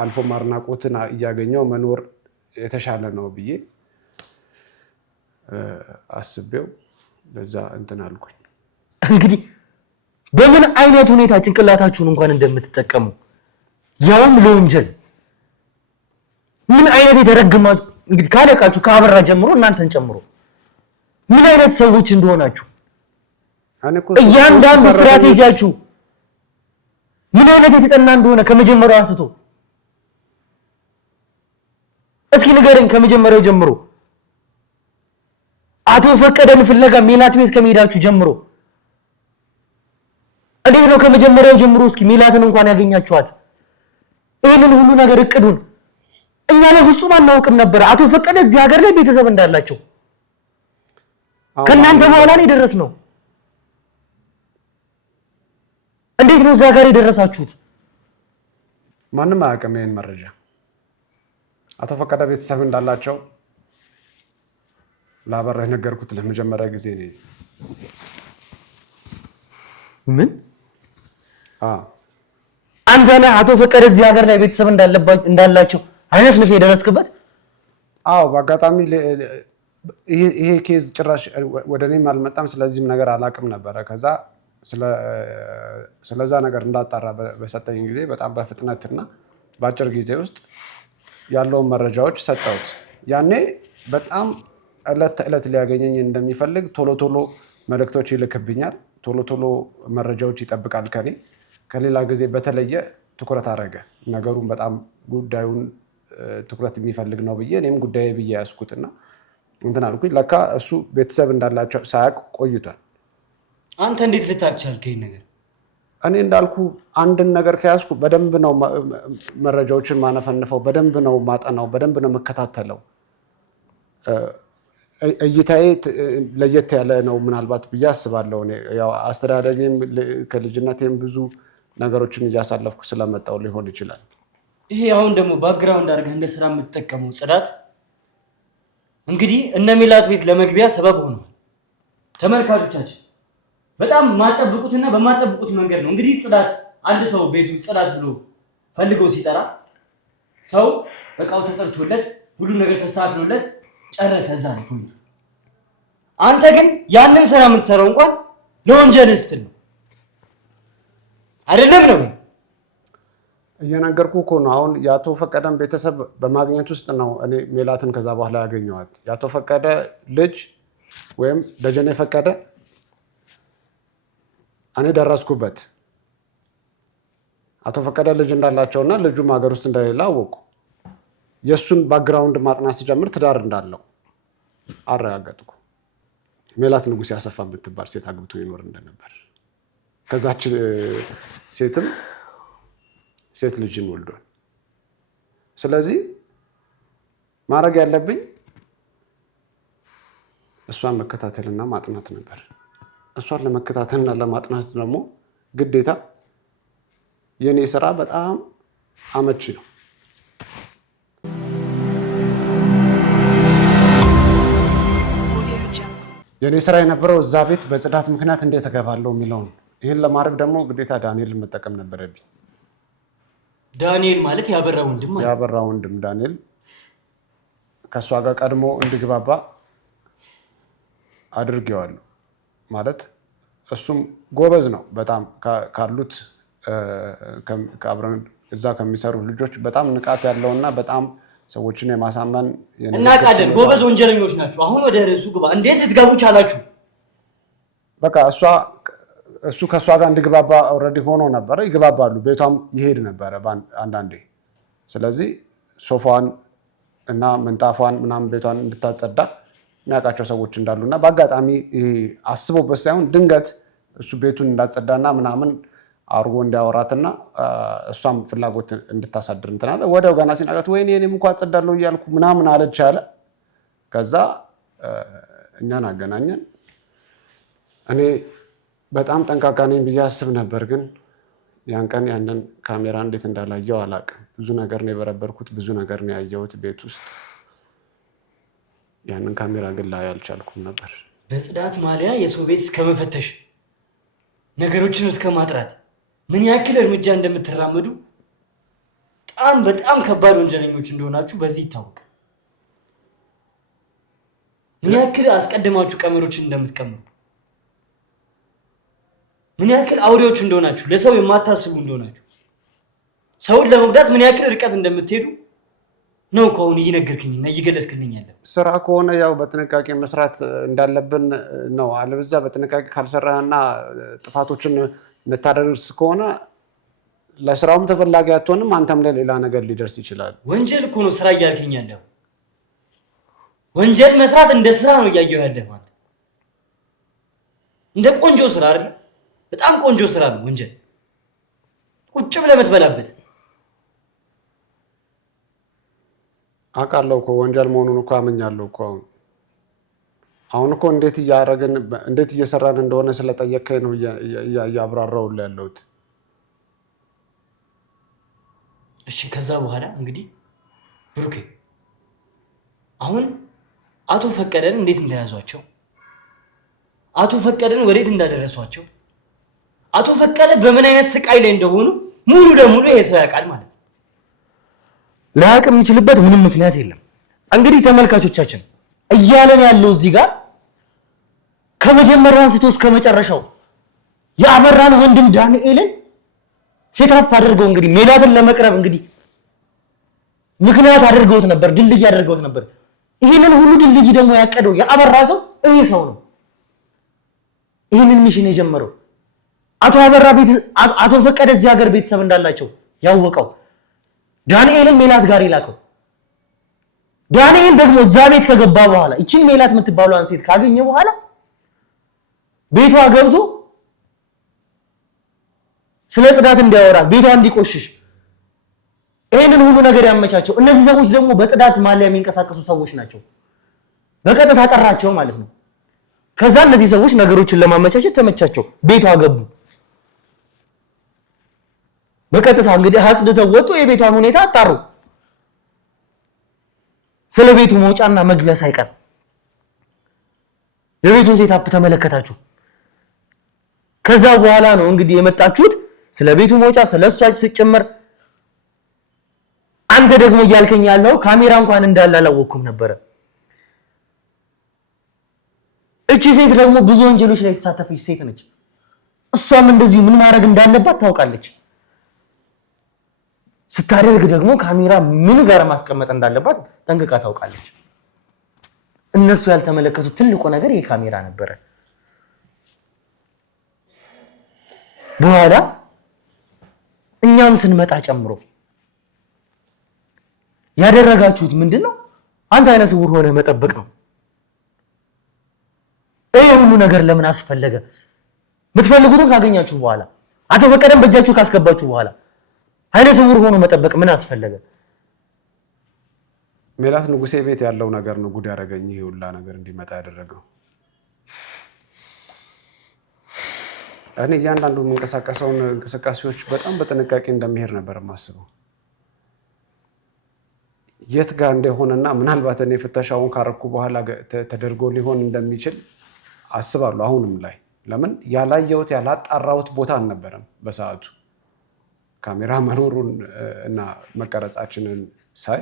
አልፎ ማድናቆትን እያገኘው መኖር የተሻለ ነው ብዬ አስቤው በዛ እንትን አልኩኝ። እንግዲህ በምን አይነት ሁኔታ ጭንቅላታችሁን እንኳን እንደምትጠቀሙ ያውም ለወንጀል ምን አይነት የተረገማችሁ እንግዲህ ካለቃችሁ ከአበራ ጀምሮ እናንተን ጨምሮ ምን አይነት ሰዎች እንደሆናችሁ እያንዳንዱ ስትራቴጂያችሁ ምን አይነት የተጠና እንደሆነ ከመጀመሪያው አንስቶ እስኪ ንገረኝ። ከመጀመሪያው ጀምሮ አቶ ፈቀደን ፍለጋ ሜላት ቤት ከመሄዳችሁ ጀምሮ እንዴት ነው ከመጀመሪያው ጀምሮ እስኪ ሜላትን እንኳን ያገኛችኋት? ይሄንን ሁሉ ነገር እቅዱን እኛ በፍጹም አናውቅም ነበር። አቶ ፈቀደ እዚህ ሀገር ላይ ቤተሰብ እንዳላቸው ከእናንተ በኋላ ነው የደረስነው። እንዴት ነው እዛ ጋር የደረሳችሁት? ማንም አያውቅም ይሄን መረጃ። አቶ ፈቀደ ቤተሰብ እንዳላቸው ላበራ የነገርኩት ለመጀመሪያ ጊዜ ነው። ምን? አንተ ነህ አቶ ፈቀደ እዚህ ሀገር ላይ ቤተሰብ እንዳላቸው አይነት ልፍ የደረስክበት? አዎ፣ በአጋጣሚ ይሄ ኬዝ ጭራሽ ወደ እኔም አልመጣም። ስለዚህም ነገር አላውቅም ነበረ። ከዛ ስለዛ ነገር እንዳጣራ በሰጠኝ ጊዜ በጣም በፍጥነትና በአጭር ጊዜ ውስጥ ያለውን መረጃዎች ሰጠሁት። ያኔ በጣም ዕለት ተዕለት ሊያገኘኝ እንደሚፈልግ ቶሎ ቶሎ መልእክቶች ይልክብኛል። ቶሎ ቶሎ መረጃዎች ይጠብቃል ከኔ። ከሌላ ጊዜ በተለየ ትኩረት አደረገ ነገሩን። በጣም ጉዳዩን ትኩረት የሚፈልግ ነው ብዬ እኔም ጉዳይ ብዬ ያዝኩትና እንትን አልኩኝ። ለካ እሱ ቤተሰብ እንዳላቸው ሳያውቅ ቆይቷል። አንተ እንዴት ልታውቅ ቻልክ ይሄን ነገር? እኔ እንዳልኩ አንድን ነገር ከያዝኩ በደንብ ነው መረጃዎችን ማነፈንፈው፣ በደንብ ነው ማጠናው፣ በደንብ ነው የምከታተለው። እይታዬ ለየት ያለ ነው ምናልባት ብዬ አስባለሁ። ያው አስተዳደጌም ከልጅነቴም ብዙ ነገሮችን እያሳለፍኩ ስለመጣው ሊሆን ይችላል። ይሄ አሁን ደግሞ ባክግራውንድ አድርገህ እንደ ስራ የምትጠቀመው ጽዳት እንግዲህ እነ ሜላት ቤት ለመግቢያ ሰበብ ሆኗል። ተመልካቾቻችን በጣም ማጠብቁትና በማጠብቁት መንገድ ነው እንግዲህ ጽዳት። አንድ ሰው ቤቱ ጽዳት ብሎ ፈልገው ሲጠራ ሰው እቃው ተጸድቶለት ሁሉ ነገር ተስተካክሎለት ጨረሰ። እዛ ነው ፖይንቱ። አንተ ግን ያንን ስራ የምትሰራው እንኳን ለወንጀል ስትል ነው አይደለም ነው? እየነገርኩህ እኮ ነው። አሁን የአቶ ፈቀደን ቤተሰብ በማግኘት ውስጥ ነው እኔ ሜላትን ከዛ በኋላ ያገኘኋት። የአቶ ፈቀደ ልጅ ወይም ደጀኔ ፈቀደ እኔ ደረስኩበት። አቶ ፈቀደ ልጅ እንዳላቸውና ልጁም ሀገር ውስጥ እንደሌለ አወቁ። የእሱን ባክግራውንድ ማጥናት ሲጀምር ትዳር እንዳለው አረጋገጥኩ። ሜላት ንጉሴ አሰፋ የምትባል ሴት አግብቶ ይኖር እንደነበር፣ ከዛች ሴትም ሴት ልጅን ወልዷል። ስለዚህ ማድረግ ያለብኝ እሷን መከታተልና ማጥናት ነበር። እሷን ለመከታተልና ለማጥናት ደግሞ ግዴታ የኔ ስራ በጣም አመቺ ነው። የኔ ስራ የነበረው እዛ ቤት በጽዳት ምክንያት እንዴት እገባለሁ የሚለውን። ይህን ለማድረግ ደግሞ ግዴታ ዳንኤል መጠቀም ነበረብኝ። ዳንኤል ማለት ያበራ ወንድም ማለት ያበራ ወንድም ዳንኤል ከእሷ ጋር ቀድሞ እንድግባባ አድርጌዋለሁ። ማለት እሱም ጎበዝ ነው በጣም ካሉት እዛ ከሚሰሩ ልጆች በጣም ንቃት ያለውና በጣም ሰዎችን የማሳመን እናውቃለን። ጎበዝ ወንጀለኞች ናቸው። አሁን ወደ ርዕሱ ግባ። እንዴት ልትገቡ ቻላችሁ? በቃ እሱ ከእሷ ጋር እንድግባባ ኦልሬዲ ሆኖ ነበረ። ይግባባሉ። ቤቷም ይሄድ ነበረ አንዳንዴ። ስለዚህ ሶፋዋን እና ምንጣፏን ምናምን ቤቷን እንድታጸዳ የሚያውቃቸው ሰዎች እንዳሉና በአጋጣሚ አስቦበት ሳይሆን ድንገት እሱ ቤቱን እንዳጸዳና ምናምን አርጎ እንዲያወራትና እሷም ፍላጎት እንድታሳድር እንትን አለ። ወዲያው ገና ሲናገራት ወይኔ እኔም እንኳን አጸዳለሁ እያልኩ ምናምን አለች አለ። ከዛ እኛን አገናኘን። እኔ በጣም ጠንቃቃ ነኝ ብዬ አስብ ነበር፣ ግን ያን ቀን ያንን ካሜራ እንዴት እንዳላየው አላውቅም። ብዙ ነገር ነው የበረበርኩት፣ ብዙ ነገር ነው ያየሁት ቤት ውስጥ። ያንን ካሜራ ግን ላይ አልቻልኩም ነበር። በጽዳት ማሊያ የሰው ቤት እስከመፈተሽ ነገሮችን እስከ ማጥራት ምን ያክል እርምጃ እንደምትራመዱ በጣም ከባድ ወንጀለኞች እንደሆናችሁ በዚህ ይታወቃል። ምን ያክል አስቀድማችሁ ቀመሮችን እንደምትቀምሩ፣ ምን ያክል አውሬዎች እንደሆናችሁ፣ ለሰው የማታስቡ እንደሆናችሁ፣ ሰውን ለመጉዳት ምን ያክል ርቀት እንደምትሄዱ ነው እኮ አሁን እየነገርክኝና እየገለጽክልኝ ያለው። ስራ ከሆነ ያው በጥንቃቄ መስራት እንዳለብን ነው። አለበዛ በጥንቃቄ ካልሰራህና ጥፋቶችን የምታደርስ ከሆነ ለስራውም ተፈላጊ አትሆንም፣ አንተም ላይ ሌላ ነገር ሊደርስ ይችላል። ወንጀል እኮ ነው ስራ እያልከኝ ያለው። ወንጀል መስራት እንደ ስራ ነው እያየሁ ያለህ ማለት እንደ ቆንጆ ስራ አይደል? በጣም ቆንጆ ስራ ነው ወንጀል። ቁጭ ብለህ የምትበላበት አውቃለሁ እኮ ወንጀል መሆኑን እኮ አምኛለሁ እኮ። አሁን እኮ እንዴት እየሰራን እንደሆነ ስለጠየቅከኝ ነው እያብራራሁልህ ያለሁት። እሺ ከዛ በኋላ እንግዲህ ብሩኬ አሁን አቶ ፈቀደን እንዴት እንደያዟቸው፣ አቶ ፈቀደን ወዴት እንዳደረሷቸው፣ አቶ ፈቀደ በምን አይነት ስቃይ ላይ እንደሆኑ ሙሉ ለሙሉ ይሄ ሰው ያውቃል ማለት ነው። ላያውቅ የሚችልበት ምንም ምክንያት የለም። እንግዲህ ተመልካቾቻችን እያለን ያለው እዚህ ጋር ከመጀመሪያው አንስቶ እስከ መጨረሻው የአበራን ወንድም ዳንኤልን ሴታፕ አድርገው እንግዲህ ሜላትን ለመቅረብ እንግዲህ ምክንያት አድርገውት ነበር፣ ድልድይ አድርገውት ነበር። ይህንን ሁሉ ድልድይ ደግሞ ያቀደው የአበራ ሰው ይሄ ሰው ነው። ይህንን ሚሽን የጀመረው አቶ ፈቀደ እዚህ ሀገር ቤተሰብ እንዳላቸው ያወቀው ዳንኤልን ሜላት ጋር ይላከው። ዳንኤል ደግሞ እዛ ቤት ከገባ በኋላ እቺን ሜላት የምትባለዋን ሴት ካገኘ በኋላ ቤቷ ገብቶ ስለ ጽዳት እንዲያወራት፣ ቤቷ እንዲቆሽሽ ይሄንን ሁሉ ነገር ያመቻቸው እነዚህ ሰዎች ደግሞ በጽዳት ማሊያ የሚንቀሳቀሱ ሰዎች ናቸው። በቀጥታ ጠራቸው ማለት ነው። ከዛ እነዚህ ሰዎች ነገሮችን ለማመቻቸት ተመቻቸው፣ ቤቷ ገቡ። በቀጥታ እንግዲህ አጽድተው ወጡ። የቤቷን ሁኔታ አጣሩ፣ ስለ ቤቱ መውጫና መግቢያ ሳይቀር የቤቱን ሴታፕ ተመለከታችሁ። ከዛ በኋላ ነው እንግዲህ የመጣችሁት ስለ ቤቱ መውጫ ስለሷ ሲጨመር። አንተ ደግሞ እያልከኝ ያለው ካሜራ እንኳን እንዳለ አላወቅኩም ነበረ። እቺ ሴት ደግሞ ብዙ ወንጀሎች ላይ የተሳተፈች ሴት ነች። እሷም እንደዚሁ ምን ማድረግ እንዳለባት ታውቃለች። ስታደርግ ደግሞ ካሜራ ምን ጋር ማስቀመጥ እንዳለባት ጠንቅቃ ታውቃለች። እነሱ ያልተመለከቱት ትልቁ ነገር ይሄ ካሜራ ነበረ። በኋላ እኛም ስንመጣ ጨምሮ ያደረጋችሁት ምንድነው? አንተ አይነ ስውር ሆነ መጠበቅ ነው። ይሄ ሁሉ ነገር ለምን አስፈለገ? የምትፈልጉትን ካገኛችሁ በኋላ አቶ ፈቀደም በእጃችሁ ካስገባችሁ በኋላ አይነ ስውር ሆኖ መጠበቅ ምን አስፈለገ? ሜላት ንጉሴ ቤት ያለው ነገር ነው ጉድ ያደረገኝ፣ ይሄ ሁላ ነገር እንዲመጣ ያደረገው። እኔ እያንዳንዱ የምንቀሳቀሰውን እንቅስቃሴዎች በጣም በጥንቃቄ እንደሚሄድ ነበር የማስበው። የት ጋር እንደሆነና ምናልባት እኔ ፍተሻውን ካረኩ በኋላ ተደርጎ ሊሆን እንደሚችል አስባለሁ። አሁንም ላይ ለምን ያላየሁት ያላጣራሁት ቦታ አልነበረም በሰዓቱ። ካሜራ መኖሩን እና መቀረጻችንን ሳይ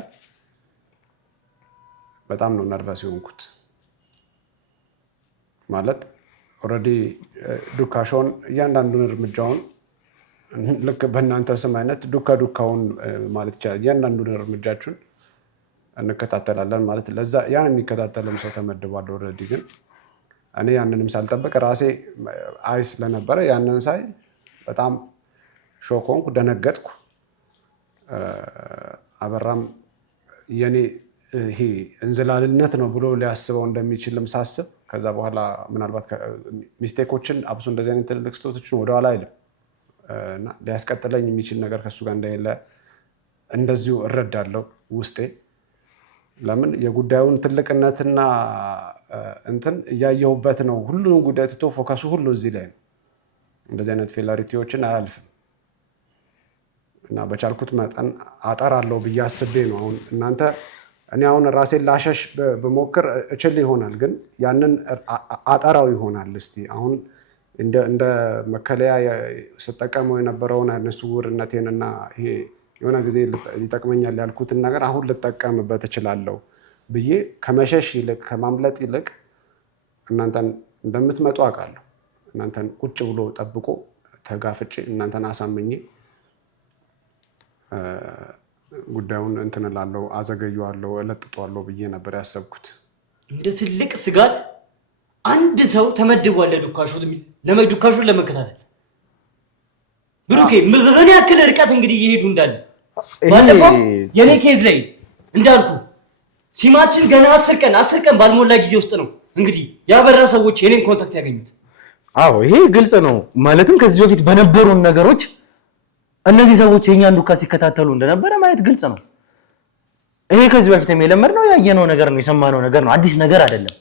በጣም ነው ነርቨስ የሆንኩት። ማለት ኦልሬዲ ዱካሾን እያንዳንዱን እርምጃውን ልክ በእናንተ ስም አይነት ዱካውን ማለት ይቻላል እያንዳንዱን እርምጃችሁን እንከታተላለን ማለት ለዛ ያን የሚከታተልም ሰው ተመድቧል ኦልሬዲ። ግን እኔ ያንንም ሳልጠብቅ ራሴ አይ ስለነበረ ያንን ሳይ በጣም ሾክ ሆንኩ፣ ደነገጥኩ። አበራም የኔ ይሄ እንዝላልነት ነው ብሎ ሊያስበው እንደሚችልም ሳስብ ከዛ በኋላ ምናልባት ሚስቴኮችን አብሶ እንደዚህ አይነት ትልልቅ ስህተቶችን ወደኋላ አይልም እና ሊያስቀጥለኝ የሚችል ነገር ከሱ ጋር እንደሌለ እንደዚሁ እረዳለሁ ውስጤ። ለምን የጉዳዩን ትልቅነትና እንትን እያየሁበት ነው። ሁሉንም ጉዳይ ትቶ ፎከሱ ሁሉ እዚህ ላይ ነው። እንደዚህ አይነት ፌላሪቲዎችን አያልፍም እና በቻልኩት መጠን አጠራለሁ ብዬ አስቤ ነው። አሁን እናንተ እኔ አሁን ራሴን ላሸሽ ብሞክር እችል ይሆናል፣ ግን ያንን አጠራው ይሆናል። እስቲ አሁን እንደ መከለያ ስጠቀመው የነበረውን አይነ ስውርነቴንና ይሄ የሆነ ጊዜ ሊጠቅመኛል ያልኩትን ነገር አሁን ልጠቀምበት እችላለሁ ብዬ ከመሸሽ ይልቅ ከማምለጥ ይልቅ እናንተን እንደምትመጡ አውቃለሁ። እናንተን ቁጭ ብሎ ጠብቆ ተጋፍጬ እናንተን አሳምኜ ጉዳዩን እንትን እላለሁ፣ አዘገየዋለሁ፣ እለጥጠዋለሁ ብዬ ነበር ያሰብኩት። እንደ ትልቅ ስጋት አንድ ሰው ተመድቧል ዱካሹን ለመከታተል። ብሩኬ ምን ያክል ርቀት እንግዲህ እየሄዱ እንዳለ ባለፈው የኔ ኬዝ ላይ እንዳልኩ ሲማችን ገና 10 ቀን ባልሞላ ጊዜ ውስጥ ነው እንግዲህ ያበራ ሰዎች የኔን ኮንታክት ያገኙት። አዎ ይሄ ግልጽ ነው። ማለትም ከዚህ በፊት በነበሩን ነገሮች እነዚህ ሰዎች የኛን ዱካ ሲከታተሉ እንደነበረ ማለት ግልጽ ነው። ይሄ ከዚህ በፊት የለመድነው ያየነው ነገር ነው፣ የሰማነው ነገር ነው። አዲስ ነገር አይደለም።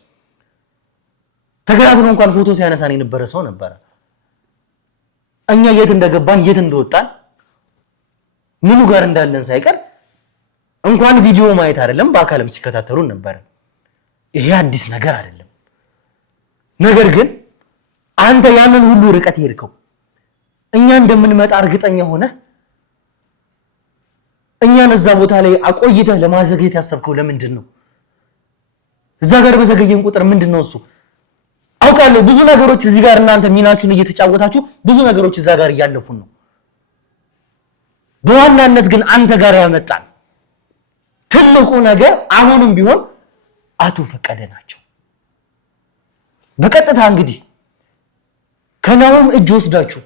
ተከታትሎ እንኳን ፎቶ ሲያነሳን የነበረ ሰው ነበረ። እኛ የት እንደገባን የት እንደወጣን ምኑ ጋር እንዳለን ሳይቀር እንኳን ቪዲዮ ማየት አይደለም በአካልም ሲከታተሉን ነበረ። ይሄ አዲስ ነገር አይደለም። ነገር ግን አንተ ያንን ሁሉ ርቀት ሄድከው እኛ እንደምንመጣ እርግጠኛ ሆነ እኛን እዛ ቦታ ላይ አቆይተህ ለማዘግየት ያሰብከው ለምንድን ነው? እዛ ጋር በዘገየን ቁጥር ምንድን ነው እሱ? አውቃለሁ ብዙ ነገሮች እዚህ ጋር እናንተ ሚናችሁን እየተጫወታችሁ ብዙ ነገሮች እዛ ጋር እያለፉን ነው። በዋናነት ግን አንተ ጋር ያመጣን ትልቁ ነገር አሁንም ቢሆን አቶ ፈቀደ ናቸው። በቀጥታ እንግዲህ ከናሆም እጅ ወስዳችሁ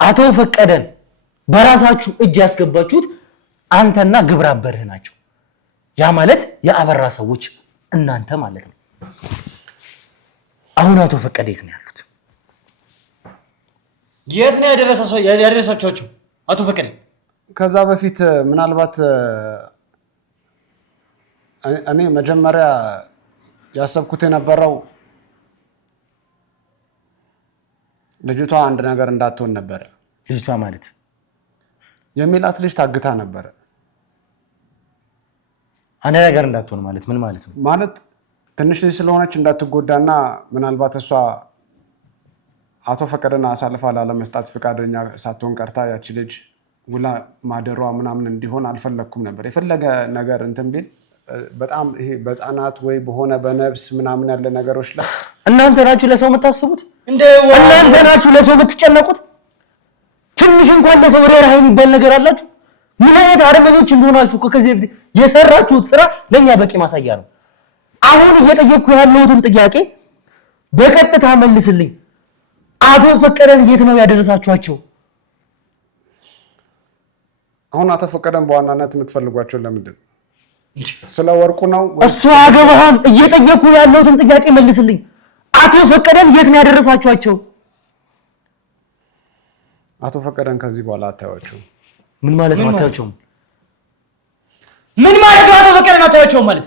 አቶ ፈቀደን በራሳችሁ እጅ ያስገባችሁት አንተና ግብረ አበርህ ናቸው። ያ ማለት የአበራ ሰዎች እናንተ ማለት ነው። አሁን አቶ ፈቀደ የት ነው ያሉት? የት ነው ያደረሳችኋቸው አቶ ፈቀደ? ከዛ በፊት ምናልባት እኔ መጀመሪያ ያሰብኩት የነበረው ልጅቷ አንድ ነገር እንዳትሆን ነበረ። ልጅቷ ማለት የሚላት ልጅ ታግታ ነበረ። አንድ ነገር እንዳትሆን ማለት ምን ማለት ነው? ማለት ትንሽ ልጅ ስለሆነች እንዳትጎዳና ምናልባት እሷ አቶ ፈቀደን አሳልፋ ላለመስጣት ፈቃደኛ ሳትሆን ቀርታ ያቺ ልጅ ውላ ማደሯ ምናምን እንዲሆን አልፈለኩም ነበር። የፈለገ ነገር እንትን ቢል በጣም ይሄ በህፃናት ወይ በሆነ በነብስ ምናምን ያለ ነገሮች ላይ እናንተ ናችሁ ለሰው የምታስቡት፣ እናንተ ናችሁ ለሰው የምትጨነቁት። ትንሽ እንኳን ለሰው ርህራሄ የሚባል ነገር አላችሁ? ምን አይነት አረመኔዎች እንደሆናችሁ ከዚህ በፊት የሰራችሁት ስራ ለኛ በቂ ማሳያ ነው። አሁን እየጠየቅኩ ያለሁትን ጥያቄ በቀጥታ መልስልኝ። አቶ ፈቀደን የት ነው ያደረሳችኋቸው? አሁን አቶ ፈቀደን በዋናነት የምትፈልጓቸው ለምንድን ነው? ስለ ወርቁ ነው? እሱ አገባህም። እየጠየቅኩ ያለሁትን ጥያቄ መልስልኝ። አቶ ፈቀደን የት ነው ያደረሳችኋቸው? አቶ ፈቀደን ከዚህ በኋላ አታዩዋቸውም። ምን ማለት ነው አታዩዋቸውም? ምን ማለት ነው አቶ ፈቀደን አታዩዋቸውም ማለት?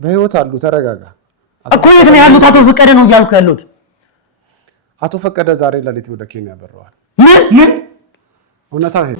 በህይወት አሉ። ተረጋጋ እኮ። የት ነው ያሉት? አቶ ፈቀደ ነው እያልኩ ያለሁት። አቶ ፈቀደ ዛሬ ሌሊት ወደ ኬንያ በረዋል። ምን እውነታው ይሄ